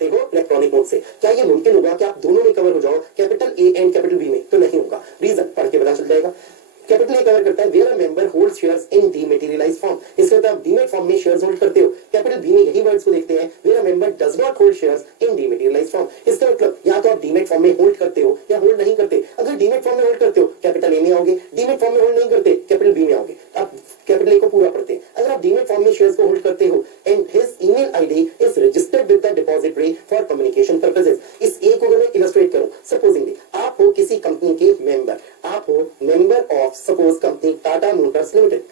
सकते हो इलेक्ट्रॉनिक मोड से। क्या ये मुमकिन होगा कि आप दोनों में कवर हो जाओ, capital A and capital B में? तो नहीं होगा। रीजन पढ़ के पता चल जाएगा। कैपिटल ए कवर करता है where a member hold shares in dematerialized form, इसका मतलब आप डीमेट फॉर्म में शेयर्स होल्ड करते हो। कैपिटल बी में यही वर्ड्स को देखते हैं, where a member does not hold shares in dematerialized form, इसका मतलब या तो आप डीमेट फॉर्म में होल्ड करते हो या होल्ड नहीं करते। अगर डीमेट फॉर्म में होल्ड करते हो कैपिटल ए में आओगे, डीमेट फॉर्म में होल्ड नहीं करते कैपिटल बी में आओगे। आप कैपिटल ए को पूरा पढ़ते हैं। अगर आप डीमेट फॉर्म में शेयर्स को होल्ड करते हो and his email ID is registered with the depository for communication purposes, इस ए को अगर मैं इलस्ट्रेट करूं, सपोजिंगली आप हो किसी कंपनी के मेंबर, आप हो member of suppose company Tata Motors limited.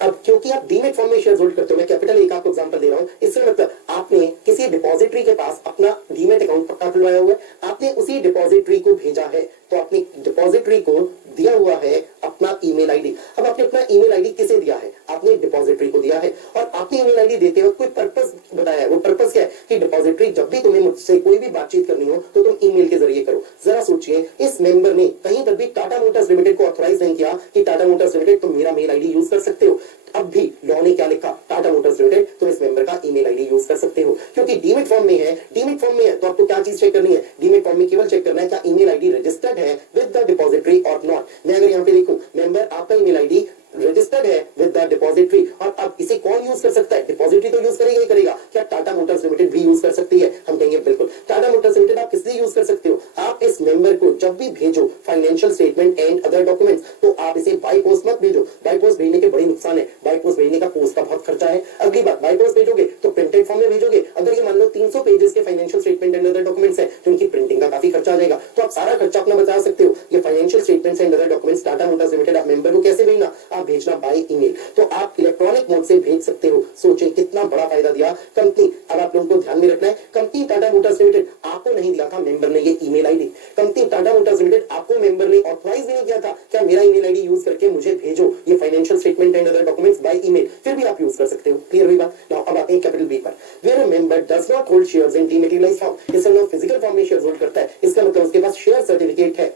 अब क्योंकि आप डीमेट फॉर्म में शेयर्स होल्ड करते हो, मैं कैपिटल ए का आपको एग्जांपल दे रहा हूं, इससे मतलब आपने किसी डिपॉजिटरी के पास अपना डीमेट अकाउंट पक्का खुलवाया हुआ है, आपने उसी डिपॉजिटरी को भेजा है, तो आपने डिपॉजिटरी को दिया हुआ है अपना ईमेल आईडी। अब आपने अपना ईमेल आईडी किसे दिया है? आपने डिपॉजिटरी को दिया है, और आपने ईमेल आईडी देते वक्त कोई पर्पस बताया है। वो पर्पस क्या है कि डिपॉजिटरी जब भी तुम्हें मुझसे कोई भी बातचीत करनी हो तो तुम ईमेल के जरिए करो। जरा सोचिए, इस मेंबर ने कहीं पर भी टाटा मोटर्स लिमिटेड को ऑथराइज नहीं किया कि टाटा मोटर्स लिमिटेड तुम मेरा मेल आईडी यूज कर सकते हो। अब भी लॉ ने क्या लिखा? टाटा मोटर्स लिमिटेड तुम इस मेंबर का ईमेल आईडी यूज कर सकते हो, क्योंकि डीमेट फॉर्म में है। डीमेट फॉर्म में है तो आपको क्या चीज चेक करनी है? डीमेट फॉर्म में केवल चेक करना है क्या ईमेल आईडी रजिस्टर्ड है विद द डिपॉजिटरी और नॉट। मैं अगर यहाँ पे देखूं मेंबर आपका ईमेल आईडी रजिस्टर्ड है विद द डिपॉजिटरी, और अब इसे कौन यूज कर सकता है? डिपॉजिटरी तो यूज करेगा ही करेगा। क्या टाटा मोटर्स लिमिटेड भी यूज कर सकती है? हम कहेंगे बिल्कुल। टाटा मोटर्स लिमिटेड आप किस लिए यूज कर सकते हो? आप इस मेंबर को जब भी भेजो financial statement and other documents, तो आप इसे बाई पोस्ट मत भेजो। बाई पोस्ट भेजने के बड़े नुकसान है। बाई पोस्ट भेजने का पोस्ट का बहुत खर्चा है। अगली बात, बाई पोस्ट भेजोगे तो प्रिंटेड फॉर्म में भेजोगे। अगर ये मान लो 300 पेजेस के financial statement and other documents है तो उनकी प्रिंटिंग का काफी खर्चा आ जाएगा। तो आप सारा खर्चा अपना बचा सकते हो। ये financial statements and other documents Tata Motors limited आप मेंबर को कैसे भेजना? आप भेजना बाई ईमेल, तो आप इलेक्ट्रॉनिक मोड से भेज सकते हो। सोचें कितना बड़ा फायदा दिया कंपनी। अब आप लोगों को ध्यान में रखना है, कंपनी टाटा मोटर्स लिमिटेड आपको नहीं दिया था मेंबर ने ये email ID. Company Tata Motors limited आपको मेंबर ने ऑथराइज नहीं किया था क्या मेरा ईमेल आईडी यूज करके मुझे भेजो ये financial statement and other documents by email, फिर भी आप यूज कर सकते हो। क्लियर हुई बात? नाउ अब आते हैं कैपिटल बी पर, where a member does not hold shares in dematerialized form. इसका मतलब फिजिकल फॉर्म में शेयर्स होल्ड करता है, इसका मतलब उसके पास शेयर सर्टिफिकेट है।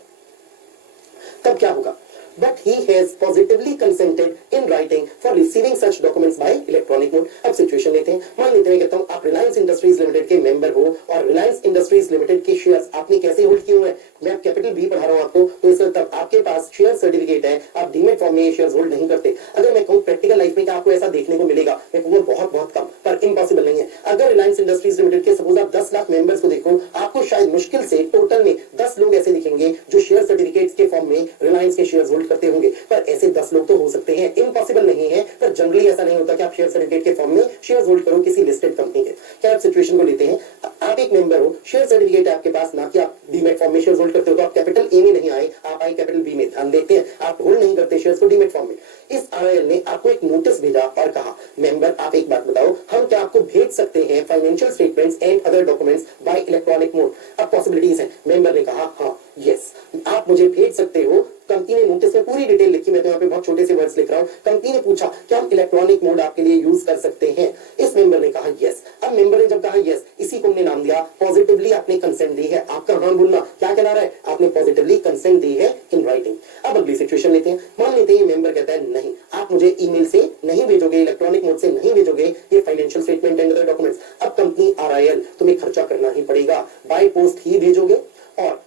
तब क्या होगा? But he has positively consented in writing for receiving such documents by electronic mode। अब सिचुएशन लेते हैं, मान लेते हैं कहता हूं आप रिलायंस इंडस्ट्रीज लिमिटेड के मेंबर हो और रिलायंस इंडस्ट्रीज लिमिटेड के शेयर्स आपने कैसे होल्ड किए हुए हैं? मैं कैपिटल बी पढ़ा रहा हूं आपको, तो इसका मतलब आपके पास शेयर सर्टिफिकेट है, आप डीमेट फॉर्म में शेयर्स होल्ड नहीं करते। अगर मैं कहूं प्रैक्टिकल लाइफ में क्या आपको ऐसा देखने को मिलेगा? मैं कहूंगा बहुत बहुत कम, पर इम्पॉसिबल नहीं है। अगर रिलायंस इंडस्ट्रीज लिमिटेड के सपोज आप 10 लाख मेंबर्स को देखो, आपको शायद मुश्किल से टोटल में 10 लोग ऐसे दिखेंगे जो शेयर सर्टिफिकेट्स के फॉर्म में रिलायंस के शेयर्स होल्ड करते होंगे। पर ऐसे 10 लोग तो हो सकते हैं, इम्पॉसिबल नहीं है, पर जनरली ऐसा नहीं होता कि आप शेयर सर्टिफिकेट के फॉर्म में शेयर्स होल्ड करो किसी लिस्टेड कंपनी के। क्या आप सिचुएशन को लेते हैं, आप एक मेंबर हो, शेयर सर्टिफिकेट है आपके पास, ना कि आप डीमेट फॉर्म में शेयर्स होल्ड करते हो, तो आप कैपिटल ए में नहीं आए, आप आए कैपिटल बी में। ध्यान देते हैं, आप होल्ड नहीं करते शेयर्स को डीमेट फॉर्म में। इस आरआईएल ने आपको एक नोटिस भेजा और कहा मेंबर आप एक बात बताओ, हम क्या आपको भेज सकते हैं financial statements and other documents bye electronic mode? अब पॉसिबिलिटीज हैं। मेंबर ने कहा हाँ यस आप मुझे भेज सकते हो। कंपनी ने नोटिस में पूरी डिटेल लिखी, मैं तो यहाँ पे बहुत छोटे से वर्ड्स लिख रहा हूँ। कंपनी ने पूछा क्या हम इलेक्ट्रॉनिक मोड आपके लिए यूज कर सकते हैं? इस मेंबर ने कहा यस। अब मेंबर ने जब कहा यस, इसी को हमने नाम दिया पॉजिटिवली आपने कंसेंट दी है। आपका हाँ बोलना क्या कहला रहा है? आपने पॉजिटिवली कंसेंट दी है इन राइटिंग। अब अगली सिचुएशन लेते हैं, मान लेते हैं मेंबर कहता है नहीं आप मुझे ईमेल से नहीं भेजोगे, इलेक्ट्रॉनिक मोड से नहीं भेजोगे ये financial statement and other documents. अब कंपनी आरआईएल तुम्हें खर्चा करना ही पड़ेगा, बाय पोस्ट ही भेजोगे, और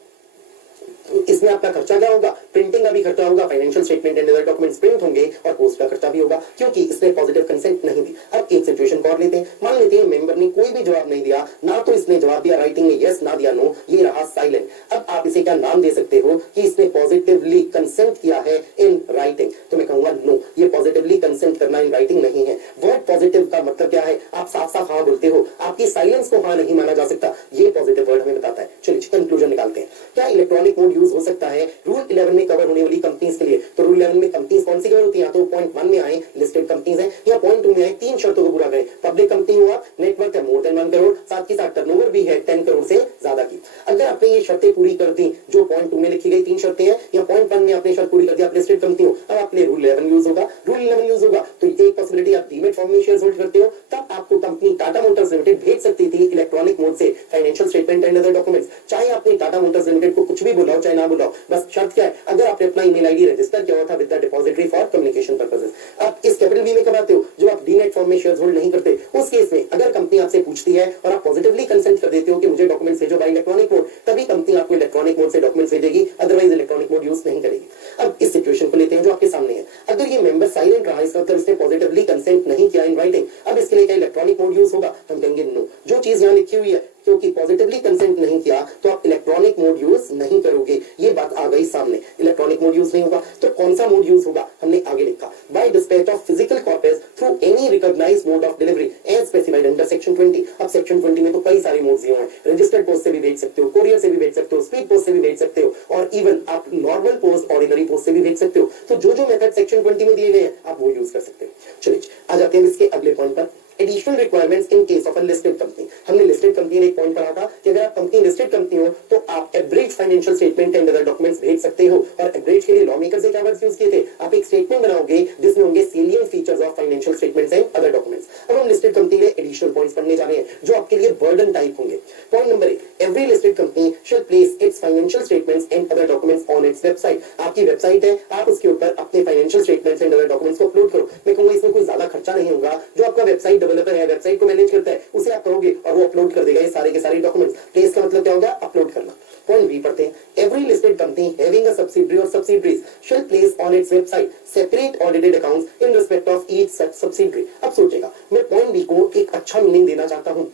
इसमें आपका खर्चा क्या होगा? प्रिंटिंग का भी खर्चा होगा, financial statement and other documents print होंगे और पोस्ट का खर्चा भी होगा, क्योंकि इसने पॉजिटिव कंसेंट नहीं दी। अब एक सिचुएशन को और लेते हैं, मान लेते हैं मेंबर ने कोई भी जवाब नहीं दिया, ना तो इसने जवाब दिया राइटिंग में यस, ना दिया नो, ये रहा साइलेंट। अब आप इसे क्या नाम दे सकते हो कि इसने पॉजिटिवली कंसेंट किया है इन राइटिंग? तो मैं कहूंगा नो, ये पॉजिटिवली कंसेंट करना इन राइटिंग नहीं है। वर्ड पॉजिटिव का मतलब क्या है? आप साफ साफ हाँ बोलते हो, आपकी साइलेंस को हाँ नहीं माना जा सकता, ये पॉजिटिव वर्ड हमें बताता है। चलिए कंक्लूजन निकालते हैं, क्या इलेक्ट्रॉनिक मोड यूज हो सकता है रूल 11 में कवर होने वाली कंपनीज के लिए? तो रूल 11 में कंपनीज कौन सी कवर होती है? तो पॉइंट 1 में आए लिस्टेड कंपनीज हैं, या पॉइंट 2 में आए 3 शर्तों को पूरा करें, पब्लिक कंपनी हुआ, नेटवर्क है मोर देन 1 करोड़, साथ ही साथ टर्नओवर भी है 10 करोड़ से ज्यादा की। अगर आपने ये शर्तें पूरी कर दी जो पॉइंट 2 में लिखी गई 3 शर्तें हैं, या पॉइंट 1 में आपने शर्त पूरी कर दी, आप लिस्टेड कंपनी हो, अब आपने रूल 11 यूज होगा। रूल 11 यूज होगा तो एक पॉसिबिलिटी आप डीमेट फॉर्म में शेयर्स होल्ड करते हो, तब आपको कंपनी टाटा मोटर्स लिमिटेड भेज सकती थी इलेक्ट्रॉनिक मोड से financial statement and other documents. चाहे आपने टाटा मोटर्स लिमिटेड को कुछ भी बोला हो, चाहे ना बोला हो, बस शर्त क्या है? अगर आपने अपना ईमेल आईडी रजिस्टर किया हुआ था with the depository for communication purposes. आप इस कैपिटल बी में कब आते हो? जो आप डीमेट फॉर्म में शेयर्स होल्ड नहीं करते। उस केस में अगर कंपनी आपसे पूछती है और आप पॉजिटिवली कंसेंट हो कि मुझे डॉक्यूमेंट्स भेजो बाय इलेक्ट्रॉनिक मोड, तभी कंपनी आपको इलेक्ट्रॉनिक मोड से डॉक्यूमेंट्स भेजेगी, अदरवाइज इलेक्ट्रॉनिक मोड यूज नहीं करेगी। अब इस सिचुएशन को लेते हैं जो आपके सामने है। अगर ये मेंबर साइलेंट रहा, इसका मतलब इसने पॉजिटिवली कंसेंट नहीं किया इन राइटिंग, अब इसके लिए क्या इलेक्ट्रॉनिक मोड यूज होगा? हम कहेंगे नो। जो चीज यहाँ लिखी हुई है, क्योंकि पॉजिटिवली कंसेंट नहीं किया तो आप इलेक्ट्रॉनिक मोड यूज नहीं करोगे, ये बात आ गई सामने, इलेक्ट्रॉनिक मोड यूज नहीं होगा। तो कौन सा मोड यूज होगा? हमने आगे लिखा by dispatch of physical copies through any recognised mode of delivery as specified under section 20। अब सेक्शन 20 में तो कई सारे मोड्स दिए हैं, रजिस्टर्ड पोस्ट से भी भेज सकते हो, कोरियर से भी भेज सकते हो, स्पीड पोस्ट से भी भेज सकते हो, और इवन आप नॉर्मल पोस्ट, ऑर्डिनरी पोस्ट से भी भेज सकते हो। तो जो जो मेथड सेक्शन 20 में दिए गए हैं आप वो यूज कर सकते हो। चलिए आ जाते हैं इसके अगले पॉइंट पर, additional requirements in case of a listed company. हमने लिस्टेड कंपनी में एक पॉइंट पढ़ा था कि अगर आप कंपनी लिस्टेड कंपनी हो तो आप average financial statement and other documents भेज सकते हो। और एवरेज के लिए लॉ मेकर से क्या वर्ड्स यूज किए थे? आप एक स्टेटमेंट बनाओगे जिसमें होंगे salient features of financial statements and other documents. अब हम लिस्टेड कंपनी में एडिशनल पॉइंट्स पढ़ने जा रहे हैं जो आपके लिए बर्डन टाइप होंगे। Point number 1, every listed company shall place it's financial statements and other documents on its website. आपकी वेबसाइट है, आप उसके ऊपर अपने financial statements and other documents को अपलोड करो। मैं कहूंगा इसमें कोई ज्यादा खर्चा नहीं होगा, जो आपका वेबसाइट डेवलपर है, वेबसाइट को मैनेज करता है, उसे आप करोगे और वो अपलोड कर देगा ये सारे के सारे डॉक्यूमेंट्स। प्लेस का मतलब क्या होगा? अपलोड करना। पॉइंट बी पढ़ते हैं, every listed company having a subsidiary और subsidiaries shall place on its website separate audited accounts in respect of each such subsidiary. अब सोचेगा, मैं पॉइंट बी को एक अच्छा मीनिंग देना चाहता हूं।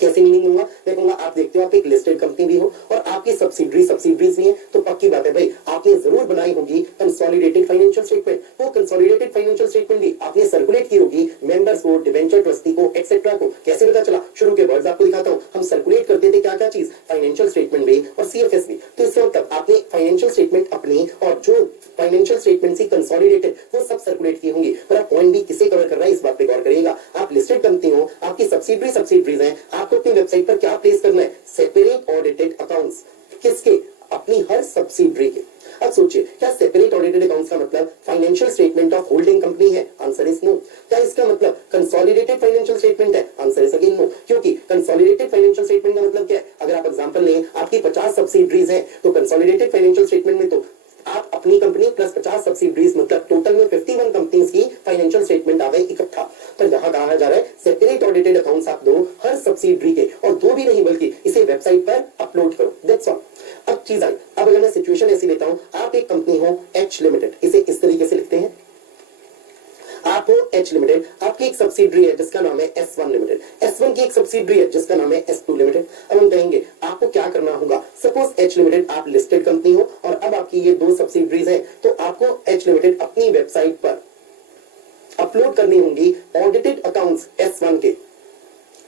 कैसे मीनिंग दूंगा? मैं कहूंगा आप देखते हो आप एक लिस्टेड कंपनी भी हो और आपकी सब्सिडरीज भी हैं, तो पक्की बात है भाई आपने जरूर बनाई होगी कंसोलिडेटेड फाइनेंशियल स्टेटमेंट। वो कंसोलिडेटेड फाइनेंशियल स्टेटमेंट भी आपने सर्कुलेट की होगी मेंबर्स को, डिबेंचर ट्रस्टी को, एक्सेट्रा को। कैसे पता चला? शुरू के वर्ड्स आपको दिखाता हूं। हम सर्कुलेट करते थे क्या क्या चीज? फाइनेंशियल स्टेटमेंट भी और सीएफएस भी। तो इसका मतलब आपने फाइनेंशियल स्टेटमेंट अपनी और जो फाइनेंशियल स्टेटमेंट से कंसोलिडेटेड वो सब सर्कुलेट की होंगी। पर आप पॉइंट भी किसे कवर कर रहा है इस बात पे गौर करिएगा। आप लिस्टेड कंपनी हो, आपकी सब्सिडरीज हैं, आपको अपनी वेबसाइट पर क्या प्लेस करना है? Separate audited accounts. किसके? अपनी हर सब्सिडरी के। अब सोचिए, क्या सेपरेट ऑडिटेड अकाउंट्स का मतलब financial statement of holding company है? Answer is no. क्या इसका मतलब कंसोलिडेटेड फाइनेंशियल स्टेटमेंट है? आंसर इज अगेन नो, क्योंकि कंसोलिडेटेड फाइनेंशियल स्टेटमेंट का मतलब क्या है? अगर आप एग्जांपल लें, आपकी 50 सब्सिडरीज हैं, तो कंसोलिडेटेड फाइनेंशियल स्टेटमेंट में तो आप अपनी कंपनी प्लस 50 सब्सिडरीज, मतलब टोटल में 51 कंपनीज की फाइनेंशियल स्टेटमेंट आ गई इकट्ठा। पर यहां कहा जा रहा है सेपरेट ऑडिटेड अकाउंट्स आप दो हर सब्सिडरी के, और दो भी नहीं बल्कि इसे वेबसाइट पर अपलोड करो। That's all. अब चीज आई, अब अगर मैं सिचुएशन ऐसी लेता हूं, आप एक कंपनी हो एच लिमिटेड, इसे इस तरीके से लिखते हैं, आप हो एच लिमिटेड, आपकी एक सब्सिडरी है जिसका नाम है S1 लिमिटेड, S1 की एक सब्सिडरी है जिसका नाम है S2 लिमिटेड। अब हम कहेंगे आपको क्या करना होगा? सपोज एच लिमिटेड आप लिस्टेड कंपनी हो और अब आपकी ये दो सब्सिडरीज हैं, तो आपको एच लिमिटेड अपनी वेबसाइट पर अपलोड करनी होंगी ऑडिटेड अकाउंट्स S1 के।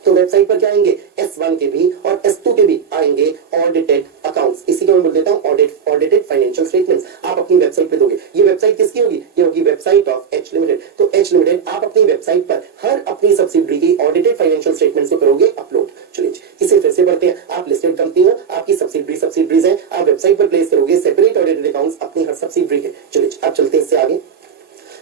तो वेबसाइट पर क्या आएंगे? S1 के भी और S2 के भी आएंगे ऑडिटेड अकाउंट्स। इसी को मैं बोल देता हूं ऑडिटेड फाइनेंशियल स्टेटमेंट्स। आप अपनी वेबसाइट पे दोगे। ये वेबसाइट किसकी होगी? ये होगी वेबसाइट ऑफ एच लिमिटेड। तो एच लिमिटेड आप अपनी वेबसाइट पर हर अपनी सब्सिडरी की ऑडिटेड फाइनेंशियल स्टेटमेंट्स को करोगे अपलोड। चलिए इसे फिर से पढ़ते हैं। आप लिस्टेड कंपनी हो, आपकी सब्सिडरीज हैं, आप वेबसाइट पर प्लेस करोगे सेपरेट ऑडिटेड अकाउंट्स अपनी हर सब्सिडरी के। चलिए अब चलते हैं इससे आगे।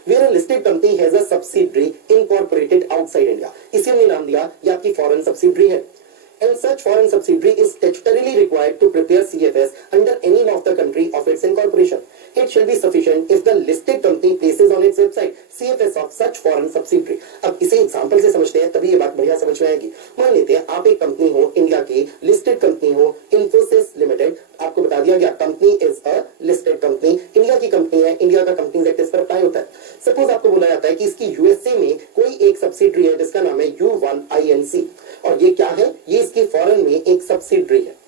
Where a listed company has a subsidiary incorporated outside India, इसे हमने नाम दिया ये आपकी फॉरेन सब्सिडरी है, and such foreign subsidiary is statutorily required to prepare CFS under any law of the country of its incorporation. It shall be sufficient if the listed company places on its website CFS of such foreign subsidiary. अब इसे example से समझते हैं तभी ये बात बढ़िया समझ में आएगी। मान लेते हैं आप एक कंपनी हो, इंडिया की लिस्टेड कंपनी हो, इन्फोसिस लिमिटेड। आपको बता दिया गया company is a listed company, India की कंपनी है, इंडिया का कंपनीज एक्ट इस पर अप्लाई होता है। सपोज आपको बोला जाता है कि इसकी यूएसए में कोई एक सब्सिडरी है जिसका नाम है U1 INC, और ये क्या है? ये इसकी फॉरेन में एक सब्सिडरी है।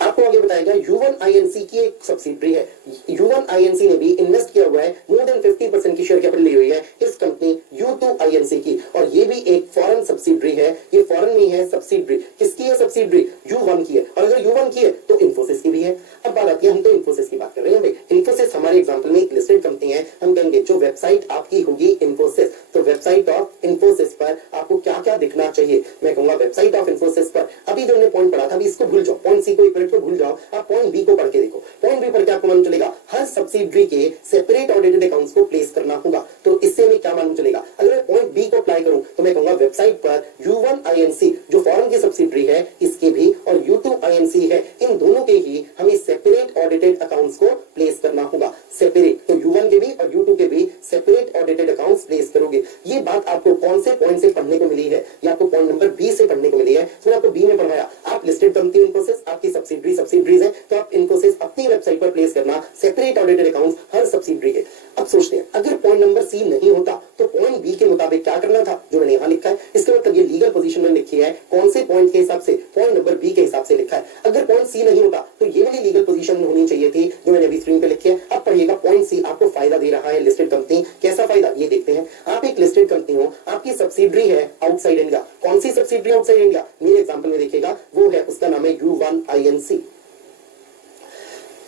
आपको आगे बताएगा U1 INC की एक सब्सिडरी है। U1 INC ने भी इन्वेस्ट किया हुआ है, मोर देन 50% की शेयर कैपिटल ली हुई है इस कंपनी U2 INC की, और ये भी एक फॉरेन सब्सिडरी है। ये फॉरेन में है सब्सिडरी। किसकी है सब्सिडरी? U1 की है, और अगर U1 की है तो इन्फोसिस की भी है। अब बात आती है, हम तो इन्फोसिस की बात कर रहे हैं भाई। इन्फोसिस हमारे एग्जांपल में एक लिस्टेड कंपनी है। हम कहेंगे जो वेबसाइट आपकी होगी इन्फोसिस, तो वेबसाइट ऑफ इन्फोसिस पर आपको क्या क्या दिखना चाहिए। मैं कहूंगा वेबसाइट ऑफ इन्फोसिस पर अभी जो हमने पॉइंट पढ़ा था, अभी इसको भूल जाओ, पॉइंट सी को एक मिनट को भूल जाओ, आप पॉइंट बी को पढ़ के देखो। पॉइंट बी पढ़ के आपको मालूम चलेगा हर सब्सिडरी के सेपरेट ऑडिटेड अकाउंट्स को प्लेस करना होगा। तो इससे हमें क्या मालूम चलेगा, अगर मैं पॉइंट बी को अप्लाई करूं तो मैं कहूंगा वेबसाइट पर U1 INC जो फॉरेन की सब्सिडरी है इसके भी और U2 INC है, इन दोनों के ही हमें सेपरेट ऑडिटेड अकाउंट्स को प्लेस करना होगा। सेपरेट, तो U1 के भी और U2 के भी सेपरेट ऑडिटेड अकाउंट्स प्लेस करोगे। ये बात आपको कौन से पॉइंट से पढ़ने को मिली है, या आपको पॉइंट नंबर बी से पढ़ने को मिली है। तो आपको बी में पढ़ाया, आप लिस्टेड कंपनी इन्फोसिस, आपकी सब्सिडरीज है, तो आप इन्फोसिस अपनी वेबसाइट पर प्लेस करना सेपरेट ऑडिटेड अकाउंट्स हर सब्सिडरी के। अब सोचते हैं अगर पॉइंट नंबर सी नहीं होता तो पॉइंट बी के मुताबिक क्या करना था, जो मैंने यहां लिखा है। इसका मतलब ये लीगल पोजीशन में लिखी है कौन से पॉइंट के हिसाब से, पॉइंट नंबर बी के हिसाब से लिखा है। अगर पॉइंट सी नहीं होता तो ये वाली लीगल पोजीशन होनी चाहिए थी जो मैंने अभी स्क्रीन पे लिखी है। अब पढ़िएगा, पॉइंट सी आपको फायदा दे रहा है लिस्टेड कंपनी। कैसा फायदा ये देखते हैं। आप एक लिस्टेड कंपनी हो, आपकी सब्सिडरी है आउटसाइड इंडिया। कौन सी सब्सिडरी आउटसाइड इंडिया, मेरे एग्जांपल में देखिएगा वो है, उसका नाम है U1 INC,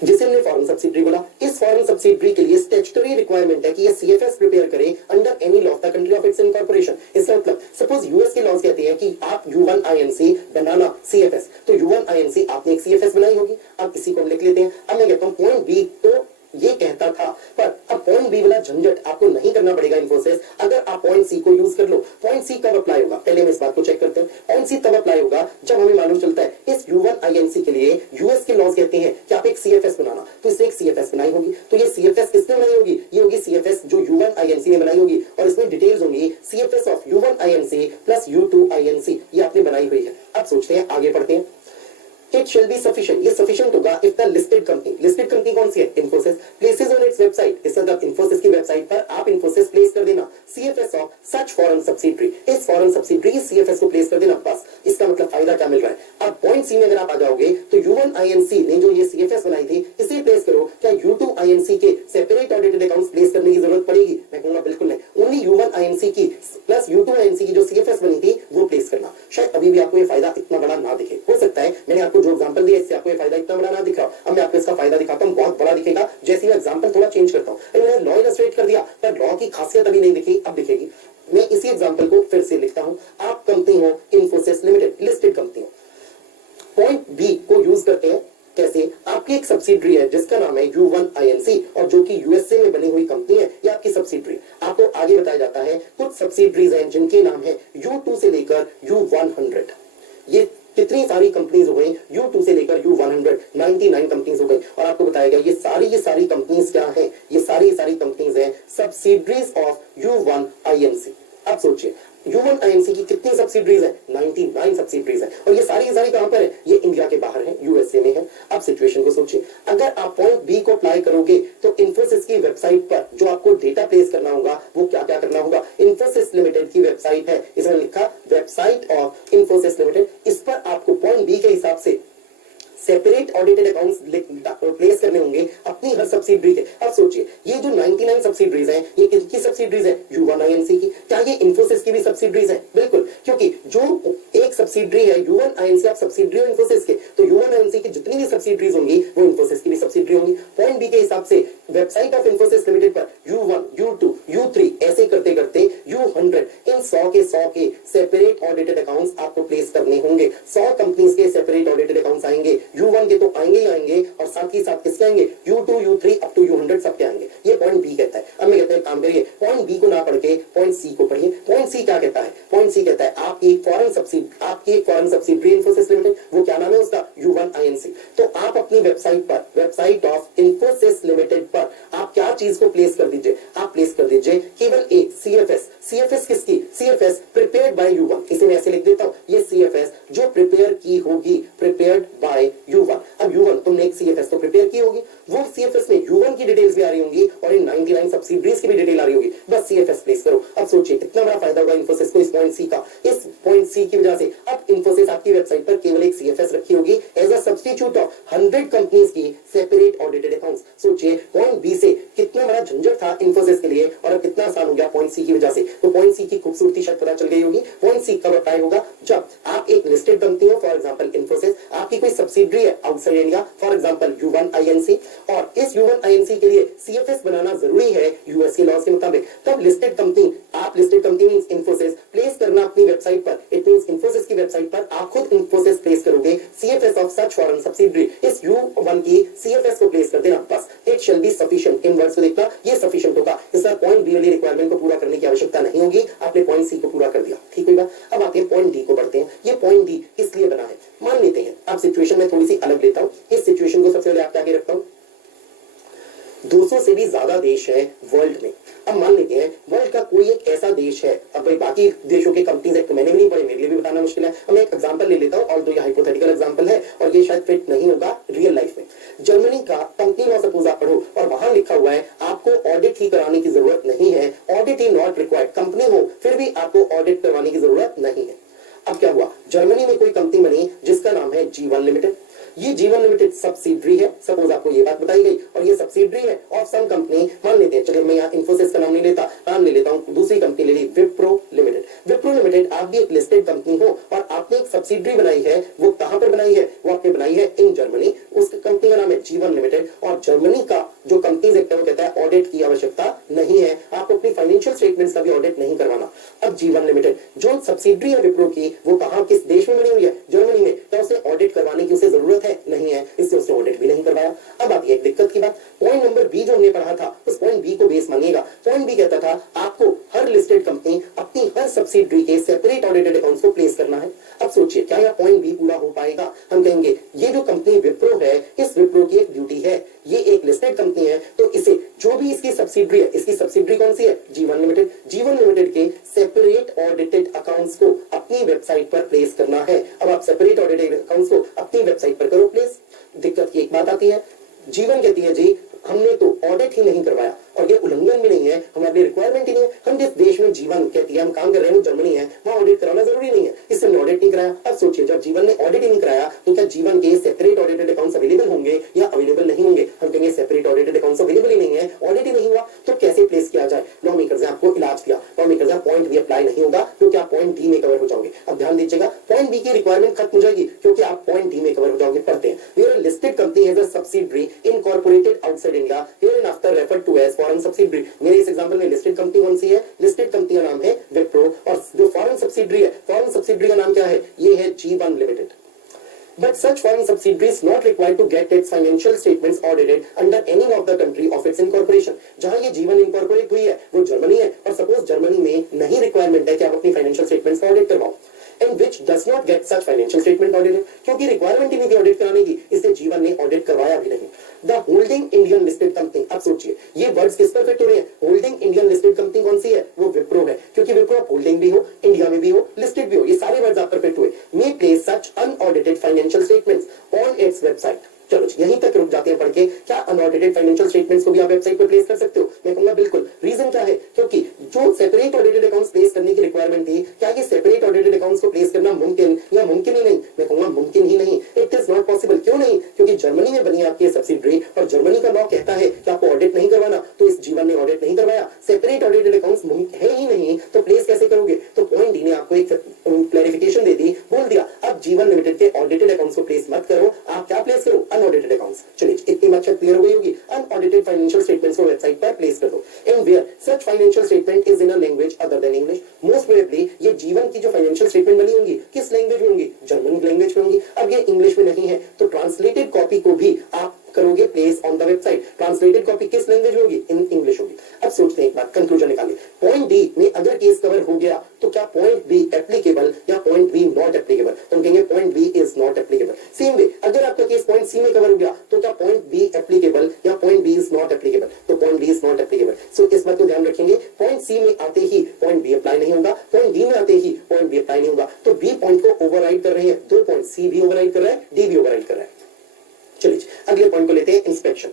जिसे हमने फॉरेन सब्सिडरी बोला। इस फॉरेन सब्सिडरी के लिए स्टैट्यूटरी रिक्वायरमेंट है कि ये CFS प्रिपेयर करे under any law of the country of its incorporation. इसका मतलब सपोज यूएस के लॉज कहते हैं कि आप U1 INC बनाना CFS, तो U1 INC आपने एक CFS बनाई होगी। अब इसी को हम लिख लेते हैं। अब मैं कहता हूं पॉइंट बी तो ये कहता था, पर अब पॉइंट बी वाला झंझट आपको नहीं करना पड़ेगा इन्फोसिस, अगर आप पॉइंट सी को यूज कर लो। पॉइंट सी कब अप्लाई होगा, पहले हम इस बात को चेक करते हैं। पॉइंट सी तब अप्लाई होगा जब हमें मालूम चलता है इस U1 INC के लिए यूएस के लॉज कहते हैं कि आप एक CFS बनाना, तो इसने एक CFS बनाई होगी। तो ये CFS किसने बनाई होगी, ये होगी CFS जो U1 INC ने बनाई होगी, और इसमें डिटेल्स होंगी CFS of U1 INC plus U2 INC, ये आपने बनाई हुई है। अब सोचते हैं, आगे पढ़ते हैं। It shall be sufficient, ये sufficient होगा if the listed company कौन सी है, Infosys, places on its website, इस मतलब Infosys की वेबसाइट पर आप Infosys प्लेस कर देना CFS of such foreign subsidiary, इस foreign subsidiary CFS को प्लेस कर देना। बस इसका मतलब फायदा क्या मिल रहा है। अब पॉइंट सी में अगर आप आ जाओगे तो U1 INC ने जो ये CFS बनाई थी इसे प्लेस करो, क्या U2 INC के सेपरेट ऑडिटेड अकाउंट्स प्लेस करने की जरूरत पड़ेगी, मैं कहूंगा बिल्कुल नहीं। ओनली U1 INC की प्लस U2 INC की जो CFS बनी थी वो प्लेस करना। शायद अभी भी आपको ये फायदा इतना बड़ा ना दिखे, हो सकता है मैंने आपको जो एग्जांपल दिया इससे आपको ये फायदा इतना बड़ा ना दिख रहा। अब मैं आपको इसका फायदा दिखाता हूं, बहुत बड़ा दिखेगा। जैसे मैं एग्जांपल थोड़ा चेंज करता हूं, मैंने लॉ इलस्ट्रेट कर दिया पर लॉ की खासियत अभी नहीं दिखी, अब दिखेगी। मैं इसी एग्जांपल को फिर से लिखता हूं। आप कंपनी हो इन्फोसिस लिमिटेड, लिस्टेड कंपनी हो। पॉइंट बी को यूज करते हैं कैसे, आपकी एक सब्सिडरी है जिसका नाम है U1 INC और जो कि यूएसए में बनी हुई कंपनी है, ये आपकी सब्सिडरी। आपको आगे बताया जाता है कुछ सब्सिडरीज हैं जिनके नाम है U2 से लेकर U100। ये कितनी सारी कंपनीज हो गई, U2 से लेकर U100 99 कंपनीज हो गई। और आपको बताया गया ये सारी कंपनीज क्या है, ये सारी कंपनीज हैं सब्सिडरीज ऑफ U1 INC। अब सोचिए U1 INC की कितनी सब्सिडरीज है, 99 सब्सिडरीज है, और ये सारी कहां पर है, ये इंडिया के बाहर है, यूएसए में है। अब सिचुएशन को सोचिए, अगर आप पॉइंट बी को अप्लाई करोगे तो इन्फोसिस की वेबसाइट पर जो आपको डेटा प्लेस करना होगा वो क्या क्या करना होगा। इन्फोसिस लिमिटेड की वेबसाइट है, इसमें लिखा वेबसाइट ऑफ इन्फोसिस लिमिटेड, इस पर आपको पॉइंट बी के हिसाब से सेपरेट ऑडिटेड अकाउंट्स प्लेस करने होंगे अपनी हर सब्सिडरी के। अब सोचिए ये जो 99 सब्सिडरीज हैं, ये किसकी सब्सिडरीज है, U1 INC की। क्या ये इन्फोसिस की भी सब्सिडरीज है, बिल्कुल, क्योंकि जो एक सब्सिडरी है U1 INC, आप सब्सिडरी हो इन्फोसिस के, तो U1 INC की जितनी भी सब्सिडरीज होंगी वो इन्फोसिस की भी सब्सिडरी होंगी। पॉइंट बी के हिसाब से वेबसाइट ऑफ इन्फोसिस लिमिटेड पर U1 U2 U3 ऐसे करते करते U100 इन 100 के सेपरेट ऑडिटेड अकाउंट्स आपको प्लेस करने होंगे। 100 कंपनीज के सेपरेट ऑडिटेड अकाउंट्स आएंगे, U1 के तो आएंगे ही आएंगे, और साथ ही साथ किसके आएंगे, U2 U3 up to U100 सबके आएंगे। ये पॉइंट बी कहता है। अब मैं कहता हूं काम करिए, पॉइंट बी को ना पढ़ के पॉइंट सी को पढ़िए। पॉइंट सी क्या कहता है, पॉइंट सी कहता है आपकी एक फॉरेन सब्सिडरी इन्फोसिस लिमिटेड, वो क्या नाम है उसका, U1 INC। तो आप अपनी वेबसाइट पर, वेबसाइट ऑफ इन्फोसिस लिमिटेड पर आप क्या चीज को प्लेस कर दीजिए, आप प्लेस कर दीजिए केवल एक CFS किसकी, CFS प्रिपेयर्ड बाय U1। इसे मैं ऐसे लिख देता हूं, ये CFS जो प्रिपेयर की होगी, प्रिपेयर्ड बाय U1। अब U1 तुमने एक CFS तो प्रिपेयर की होगी, वो CFS में U1 की डिटेल्स भी आ रही होंगी और इन 99 सब्सिडरीज की भी डिटेल आ रही होगी, बस CFS प्लेस करो। अब सोचिए कितना बड़ा फायदा होगा इन्फोसिस को इस पॉइंट सी का। इस पॉइंट सी की वजह से अब इन्फोसिस आपकी वेबसाइट पर केवल एक CFS रखी होगी as a substitute of 100 companies की सेपरेट ऑडिटेड अकाउंट्स। सोचिए पॉइंट बी से कितना बड़ा झंझट था इन्फोसिस के लिए और अब कितना आसान हो गया पॉइंट सी की वजह से। तो पॉइंट सी की खूबसूरती शायद पता चल गई होगी। पॉइंट सी कब अप्लाई होगा? जब आप एक लिस्टेड कंपनी हो, फॉर एग्जांपल इन्फोसिस, आपकी कोई सब्सिडरी है outside India, for example U1 INC, और इस U1 INC के लिए CFS बनाना जरूरी है यूएस के लॉज के मुताबिक। तब लिस्टेड कंपनी, आप listed company means Infosys place करना अपनी वेबसाइट पर, इट मींस इन्फोसिस की वेबसाइट पर आप खुद इन्फोसिस प्लेस करोगे CFS of such foreign subsidiary. इस U1 की CFS को प्लेस कर देना, बस it shall be sufficient. In words को देखना, ये सफिशिएंट होगा। इसका पॉइंट बी वाली रिक्वायरमेंट को पूरा करने की आवश्यकता नहीं होगी, आपने पॉइंट सी को पूरा कर दिया, ठीक होगा। अब आते हैं पॉइंट डी को पढ़ते हैं। ये पॉइंट डी किस लिए बना है? मान लेते हैं, अब सिचुएशन में थोड़ी सी अलग लेता हूं। इस सिचुएशन को सबसे पहले आपके आगे रखता हूं। 200 से भी ज्यादा देश है वर्ल्ड में। अब मान लेते हैं वर्ल्ड का कोई एक ऐसा देश है, अब भाई बाकी देशों के कंपनीज एक्ट मैंने भी नहीं पढ़े, मेरे लिए भी बताना मुश्किल है। अब मैं एक एग्जांपल ले लेता हूं, और ये हाइपोथेटिकल एग्जांपल है और ये शायद फिट नहीं होगा रियल लाइफ में। जर्मनी का कंपनी लॉ सपोज आप पढ़ो और वहां लिखा हुआ है आपको ऑडिट ही कराने की जरूरत नहीं है, audit he not required. Company हो फिर भी आपको ऑडिट करवाने की जरूरत नहीं है। अब क्या हुआ, जर्मनी में कोई कंपनी बनी जिसका नाम है G1 लिमिटेड। ये G1 लिमिटेड सब्सिडरी है, सपोज आपको ये बात बताई गई, और ये सब्सिडरी है ऑफ सम कंपनी, मान लेते हैं, चलिए मैं यहाँ इन्फोसिस का नाम नहीं लेता, नाम ले लेता हूँ, दूसरी कंपनी ले ली, विप्रो लिमिटेड। विप्रो लिमिटेड, आप भी एक लिस्टेड कंपनी हो और आपने एक सब्सिडरी बनाई है, वो कहां पर बनाई है? वो आपने बनाई है इन जर्मनी। उस कंपनी का नाम है G1 लिमिटेड, और जर्मनी का जो कंपनीज एक्ट है वो कहता है ऑडिट की आवश्यकता नहीं है, आपको अपनी फाइनेंशियल स्टेटमेंट्स का भी ऑडिट नहीं करवाना। अब G1 लिमिटेड जो सब्सिडरी है विप्रो की, वो कहां, किस देश में बनी हुई है? जर्मनी में। तो उसे ऑडिट करवाने की उसे जरूरत है? नहीं है, इसलिए उसने ऑडिट भी नहीं करवाया। अब आती है एक दिक्कत की बात। पॉइंट नंबर बी जो हमने पढ़ा था, उस पॉइंट बी को बेस मानिएगा। पॉइंट बी कहता था आपको हर लिस्टेड कंपनी अपनी हर सब्सिडरी के सेपरेट ऑडिटेड अकाउंट्स को प्लेस करना है। अब सोचिए क्या यह पॉइंट बी पूरा हो पाएगा? हम कहेंगे ये जो कंपनी विप्रो है, इस विप्रो की एक ड्यूटी है, ये एक लिस्टेड कंपनी है, तो इसे जो भी इसकी सब्सिडरी है, इसकी सब्सिडरी कौन सी है? G1 limited. G1 लिमिटेड के सेपरेट ऑडिटेड अकाउंट्स को अपनी वेबसाइट पर प्लेस करना है। अब आप सेपरेट ऑडिटेड अकाउंट्स को अपनी वेबसाइट पर करो प्लेस। दिक्कत की एक बात आती है, G1 कहती है जी हमने तो ऑडिट ही नहीं करवाया, और ये उल्लंघन भी नहीं है, हमारी रिक्वायरमेंट ही नहीं है। हम जिस देश में G1 कहती है हम काम कर रहे हैं, वो जर्मनी है, वहां ऑडिट कराना जरूरी नहीं है, इससे हमने ऑडिट नहीं कराया। अब सोचिए जब G1 ने ऑडिट ही नहीं कराया, तो क्या G1 के सेपरेट ऑडिटेड अकाउंट्स अवेलेबल होंगे या अवेलेबल नहीं होंगे? हम कहेंगे सेपरेट ऑडिटेड अकाउंट्स अवेलेबल ही नहीं है, ऑडिट ही नहीं हुआ, तो कैसे प्लेस किया जाए? लॉ मेकर्स ने आपको इलाज दिया, लॉ मेकर्स ने पॉइंट बी अप्लाई नहीं होगा क्योंकि आप पॉइंट डी में कवर हो जाओगे। अब ध्यान दीजिएगा, पॉइंट बी की रिक्वायरमेंट खत्म हो जाएगी क्योंकि आप पॉइंट डी में कवर हो जाओगे। पढ़ते हैं, where listed company has a subsidiary incorporated outside India, hereinafter referred to as foreign subsidiary। मेरे इस एग्जांपल में लिस्टेड कंपनी कौन सी है? लिस्टेड कंपनी का नाम है विप्रो, और जो फॉरेन सब्सिडरी है, फॉरेन सब्सिडरी का नाम क्या है? ये है G1 limited. But such foreign subsidiary is not required to get its financial statements audited under any of the country of its incorporation। जहां ये G1 इनकॉर्पोरेट हुई है वो जर्मनी है, और सपोज जर्मनी में नहीं रिक्वायरमेंट है कि आप अपनी फाइनेंशियल स्टेटमेंट्स का ऑडिट करवाओ, and which does not get such financial statement audited, क्योंकि रिक्वायरमेंट ही नहीं थी ऑडिट कराने की, इसलिए G1 ने ऑडिट करवाया भी नहीं। The holding Indian listed company, अब सोचिए ये वर्ड्स किस पर फिट हो रहे हैं? होल्डिंग इंडियन लिस्टेड कंपनी कौन सी है? वो विप्रो है, क्योंकि विप्रो आप होल्डिंग भी हो, इंडिया में भी हो, लिस्टेड भी हो, ये सारे वर्ड्स आप पर फिट हुए। May place such unaudited financial statements on its website. चलो यहीं तक रुक जाते हैं पढ़ के। क्या अनऑडिटेड फाइनेंशियल स्टेटमेंट्स को भी आप वेबसाइट पर प्लेस कर सकते हो? मैं कहूंगा बिल्कुल। रीजन क्या है? क्योंकि जो सेपरेट ऑडिटेड अकाउंट्स प्लेस करने की रिक्वायरमेंट थी, क्या ये सेपरेट ऑडिटेड अकाउंट्स को प्लेस करना मुमकिन या मुमकिन ही नहीं? मैं कहूंगा मुमकिन ही नहीं, इट इज नॉट पॉसिबल। क्यों नहीं? क्योंकि जर्मनी में बनी आपकी सब्सिडरी, और जर्मनी का लॉ कहता है कि आपको ऑडिट नहीं करवाना, तो इस G1 ने ऑडिट नहीं करवाया, सेपरेट ऑडिटेड अकाउंट्स है ही नहीं, तो प्लेस कैसे करोगे? तो पॉइंट डी ने आपको एक क्लैरिफिकेशन दे दी, बोल दिया अब G1 लिमिटेड के ऑडिटेड अकाउंट्स को प्लेस मत करो, आप क्या प्लेस करो? Unaudited accounts. चलिए इतनी बात क्लियर हो गई होगी। अनऑडिटेड फाइनेंशियल स्टेटमेंट्स को वेबसाइट पर प्लेस कर दो। And where such financial statement is in a language other than English, most probably ये G1 की जो फाइनेंशियल स्टेटमेंट बनी होंगी किस लैंग्वेज में होंगी? जर्मन लैंग्वेज में होंगी। अब ये इंग्लिश में नहीं है, तो ट्रांसलेटेड कॉपी को भी आप करोगे place on the website. Translated copy किस लैंग्वेज में होगी? इन इंग्लिश होगी। अब सोचते हैं एक बात, कंक्लूजन निकालिए। पॉइंट डी में अगर केस कवर हो गया तो क्या पॉइंट बी एप्लीकेबल या पॉइंट बी नॉट एप्लीकेबल? तो हम कहेंगे point B is not applicable. Same way अगर आपका केस पॉइंट सी में कवर हो गया तो क्या पॉइंट बी एप्लीकेबल या point B is not applicable? तो point B is not applicable. So इस बात को ध्यान रखेंगे, पॉइंट सी में आते ही पॉइंट बी अप्लाई नहीं होगा, पॉइंट डी में आते ही पॉइंट बी अप्लाई नहीं होगा। तो बी पॉइंट को ओवरराइड कर रहे हैं दो पॉइंट, सी भी ओवरराइड कर रहा है, डी भी ओवरराइड कर रहा है। चलिए अगले पॉइंट को लेते हैं, inspection.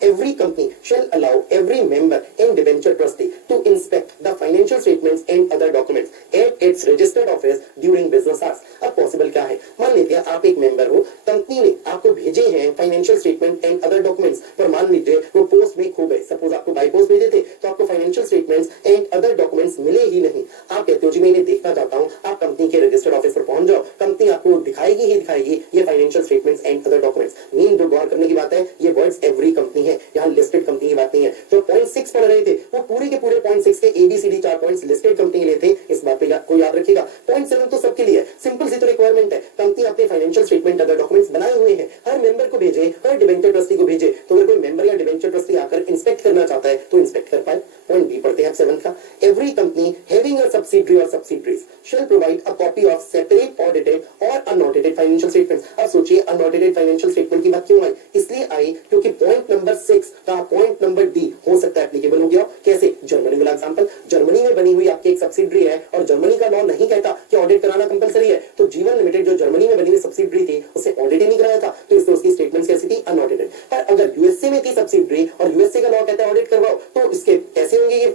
Every company shall allow every member and debenture trustee to inspect the financial statements and other documents at its registered office during business hours। अब पॉसिबल क्या है? मान लीजिए आप एक मेंबर हो, कंपनी ने आपको भेजे हैं financial statement and other documents, पर मान लीजिए वो पोस्ट में खो गए। सपोज आपको बाय पोस्ट भेजे थे, तो आपको financial statements and other documents मिले ही नहीं। आप कहते हो जी मैं इन्हें देखना चाहता हूं। आप कंपनी के रजिस्टर्ड ऑफिस पर पहुंच जाओ, कंपनी आपको दिखाएगी ही दिखाएगी ये financial statements and other documents. Mean जो गौर करने की बात है, ये वर्ड्स एवरी कंपनी है, यहाँ लिस्टेड कंपनी की बात नहीं है। जो पॉइंट 6 पढ़ रहे थे, वो पूरे के पूरे पॉइंट 6 के एबीसीडी 4 पॉइंट्स लिस्टेड कंपनी के लिए थे। इस बात पे को याद रखिएगा। पॉइंट 7 तो सबके लिए है, सिंपल सी तो रिक्वायरमेंट है। कंपनी अपने फाइनेंशियल स्टेटमेंट अदर डॉक्यूमेंट्स बनाए हुए हैं, हर मेंबर को भेजे, हर डिबेंचर ट्रस्टी को भेजे। तो अगर कोई मेंबर या डिबेंचर ट्रस्टी आकर इंस्पेक्ट करना चाहता है तो इंस्पेक्ट कर पाए। पॉइंट बी पढ़ते हैं 7 का। Every company having a subsidiary और subsidiaries shall provide a copy of separate audited और अनऑडिटेड फाइनेंशियल स्टेटमेंट्स। अब सोचिए अनऑडिटेड फाइनेंशियल स्टेटमेंट की बात क्यों आई? इसलिए आई क्योंकि पॉइंट नंबर 6 का पॉइंट नंबर डी हो सकता है एप्लीकेबल हो गया। कैसे? जर्मनी वाला एग्जांपल। जर्मनी में बनी हुई आपकी एक सब्सिडरी है और जर्मनी का लॉ नहीं कहता कि ऑडिट कराना कंपलसरी है, तो जीवन लिमिटेड जो जर्मनी में बनी हुई सब्सिडरी थी उसे ऑडिट ही नहीं कराया था, तो इसलिए उसकी स्टेटमेंट्स कैसी थी? अनऑडिटेड। पर अगर यूएसए में थी सब्सिडरी और यूएसए का लॉ कहता है ऑडिट करवाओ, तो इसके कैसे होंगे ये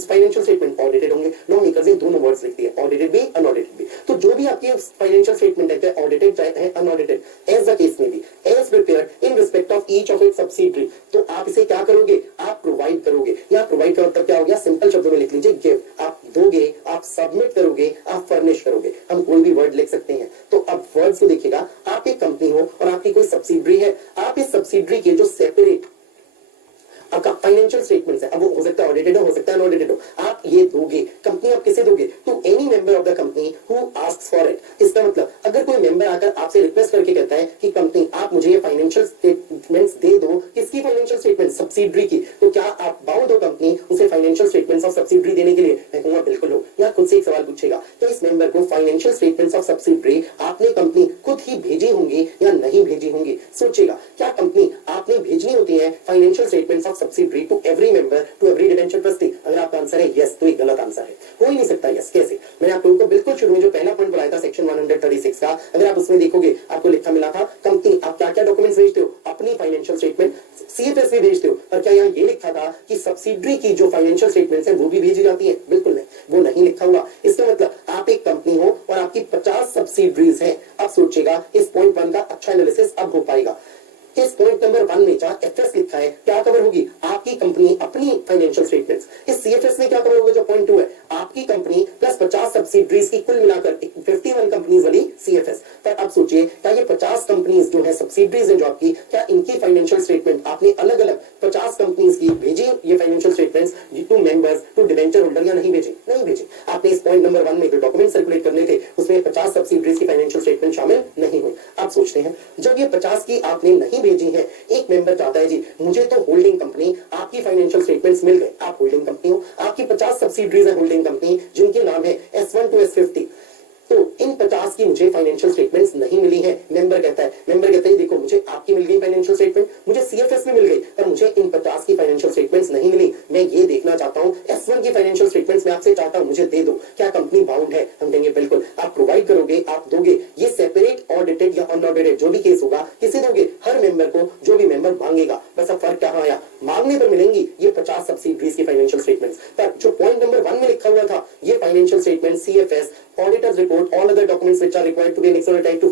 फाइनेंशियल स्टेटमेंट? ऑडिटेड होंगे। लॉ मेकर्स ने दोनों वर्ड्स लिख दिए, ऑडिटेड भी अनऑडिटेड भी। तो जो भी आपकी फाइनेंशियल स्टेटमेंट है, चाहे ऑडिटेड चाहे अनऑडिटेड, एज द केस में भी, as prepared in respect of each of its subsidiary, तो आप इसे क्या करोगे? आप प्रोवाइड करोगे। यहाँ प्रोवाइड का मतलब क्या हो गया? सिंपल शब्दों में लिख लीजिए, गिव। आप दोगे, आप सबमिट करोगे, आप फर्निश करोगे। हम कोई भी वर्ड लिख सकते हैं। तो अब वर्ड्स को देखिएगा, आप एक कंपनी हो और आपकी कोई सब्सिडरी है, आप इस सब्सिडरी के जो सेपरेट आपका फाइनेंशियल स्टेटमेंट्स है, अब वो हो सकता है ऑडिटेड हो सकता है अनऑडिटेड हो, आप ये दोगे। कंपनी आप किसे दोगे? To any member of the company who asks for it. इसका मतलब अगर कोई मेंबर आकर आपसे रिक्वेस्ट करके कहता है कि कंपनी आप मुझे ये फाइनेंशियल स्टेटमेंट्स दे दो, किसकी फाइनेंशियल स्टेटमेंट? सब्सिडरी की। तो क्या आप बाउंड हो कंपनी उसे फाइनेंशियल स्टेटमेंट्स ऑफ सब्सिडरी देने के लिए? मैं कहूंगा बिल्कुल हो। या खुद से एक सवाल पूछेगा, तो इस मेंबर को फाइनेंशियल स्टेटमेंट्स ऑफ सब्सिडरी आपने कंपनी खुद ही भेजी होंगी या नहीं भेजी होंगी? सोचेगा, क्या कंपनी आपने भेजनी होती है financial statements of subsidiary to every member, to every debenture trustee? अगर आपका आंसर है यस, तो एक गलत आंसर है, हो ही नहीं सकता यस। कैसे? मैंने आप लोगों को बिल्कुल शुरू में जो पहला पॉइंट बताया था सेक्शन 136 का, अगर आप उसमें देखोगे आपको लिखा मिला था कंपनी आप क्या क्या डॉक्यूमेंट्स भेजते हो? अपनी फाइनेंशियल स्टेटमेंट, सीएफएस भी भेजते हो। पर क्या यहाँ ये लिखा था कि सब्सिडरी की जो फाइनेंशियल स्टेटमेंट्स हैं वो भी भेजी जाती है? बिल्कुल नहीं, वो नहीं लिखा हुआ। इसका मतलब आप एक कंपनी हो और आपकी 50 सब्सिडरीज हैं। अब सोचेगा इस पॉइंट 1 का अच्छा एनालिसिस अब हो पाएगा। इस पॉइंट नंबर 1 में जहां एफएस लिखा है, क्या कवर होगी? आपकी कंपनी अपनी फाइनेंशियल स्टेटमेंट्स। इस सीएफएस में क्या कवर होगा? जो पॉइंट 2 है, आपकी कंपनी प्लस 50 सब्सिडरीज की कुल मिलाकर 51 कंपनीज वाली सीएफएस। पर अब सोचिए, क्या ये 50 कंपनीज जो है सब्सिडरीज हैं जो आपकी, क्या इनकी फाइनेंशियल स्टेटमेंट आपने अलग अलग 50 कंपनीज की भेजी ये financial statements to members, to debenture holder, या नहीं भेजी? नहीं भेजी। आपने इस पॉइंट नंबर 1 में जो डॉक्यूमेंट सर्कुलेट करने थे उसमें 50 सब्सिडरीज की फाइनेंशियल स्टेटमेंट शामिल नहीं हुई। आप सोचते हैं जब ये 50 की आपने नहीं भेजी है, एक मेंबर चाहता है जी मुझे तो होल्डिंग कंपनी आपकी फाइनेंशियल स्टेटमेंट्स मिल गए, आप होल्डिंग कंपनी हो, आपकी 50 सब्सिडरीज है होल्डिंग कंपनी जिनके नाम है S1 to S50, तो इन 50 की मुझे फाइनेंशियल स्टेटमेंट्स नहीं मिली है। मेंबर कहता है देखो मुझे आपकी मिल गई फाइनेंशियल स्टेटमेंट, मुझे सीएफएस में मिल गई, पर मुझे इन 50 की फाइनेंशियल स्टेटमेंट्स नहीं मिली। मैं ये देखना चाहता हूं, S1 की फाइनेंशियल स्टेटमेंट्स मैं आपसे चाहता हूं, मुझे दे दो। क्या कंपनी बाउंड है? हम कहेंगे बिल्कुल, आप प्रोवाइड करोगे, आप दोगे। ये सेपरेट ऑडिटेड या अनऑडिटेड जो भी केस होगा, किसे दोगे? हर मेंबर को, जो भी मेंबर मांगेगा। बस अब फर्क क्या आया, मांगने पर मिलेंगी ये 50 सब्सिडरीज की फाइनेंशियल स्टेटमेंट्स, पर जो पॉइंट नंबर 1 में लिखा हुआ था ये financial statement, CFS, auditors report, all other documents which are required to be annexed और अटैच्ड टू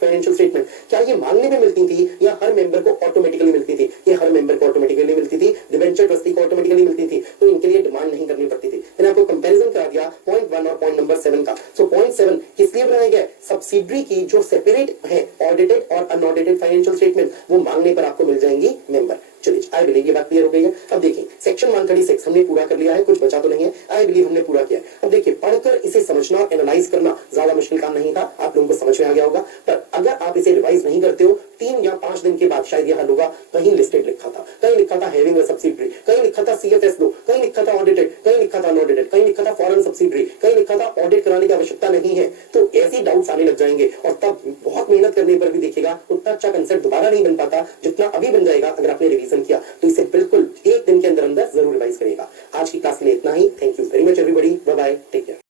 फाइनेंशियल स्टेटमेंट, क्या ये मांगने में मिलती थी या हर मेंबर को ऑटोमेटिकली मिलती थी? ये हर मेंबर को ऑटोमेटिकली मिलती थी, डिबेंचर ट्रस्टी को ऑटोमेटिकली मिलती थी, तो इनके लिए डिमांड नहीं करनी पड़ती थी। मैंने आपको कंपैरिजन करा दिया पॉइंट 1 और पॉइंट नंबर 7 का। सो पॉइंट 7 किस लिए बनाया गया? सब्सिडरी की जो सेपरेट है ऑडिटेड और अनऑडिटेड फाइनेंशियल स्टेटमेंट, वो मांगने पर आपको मिल जाएंगी मेंबर। चलिए, आई बिलीव ये बात क्लियर हो गई है। अब देखिए सेक्शन 136 हमने पूरा कर लिया है, कुछ बचा तो नहीं है, आई बिलीव हमने पूरा किया है। अब देखिए पढ़कर इसे समझना और एनालाइज करना ज्यादा मुश्किल काम नहीं था, आप लोगों को समझ में आ गया होगा। पर अगर आप इसे रिवाइज नहीं करते हो, 3 या 5 दिन के बाद शायद यह हल होगा। कहीं लिस्टेड लिखा था, कहीं लिखा था हैविंग अ सब्सिडरी, कहीं लिखा था सीएफएस लो, कहीं लिखा था ऑडिटेड, कहीं लिखा था अनऑडिटेड, कहीं लिखा था फॉरेन सब्सिडरी, कहीं लिखा था ऑडिट कराने की आवश्यकता नहीं है। तो ऐसे डाउट्स आने लग जाएंगे और तब बहुत मेहनत करने पर भी देखिएगा उतना अच्छा कंसेप्ट दोबारा नहीं बन पाता जितना अभी बन जाएगा अगर आपने रिवीजन किया। तो इसे बिल्कुल 1 दिन के अंदर अंदर जरूर रिवाइज करिएगा। आज की क्लास के लिए इतना ही। Thank you very much everybody, bye bye, take care.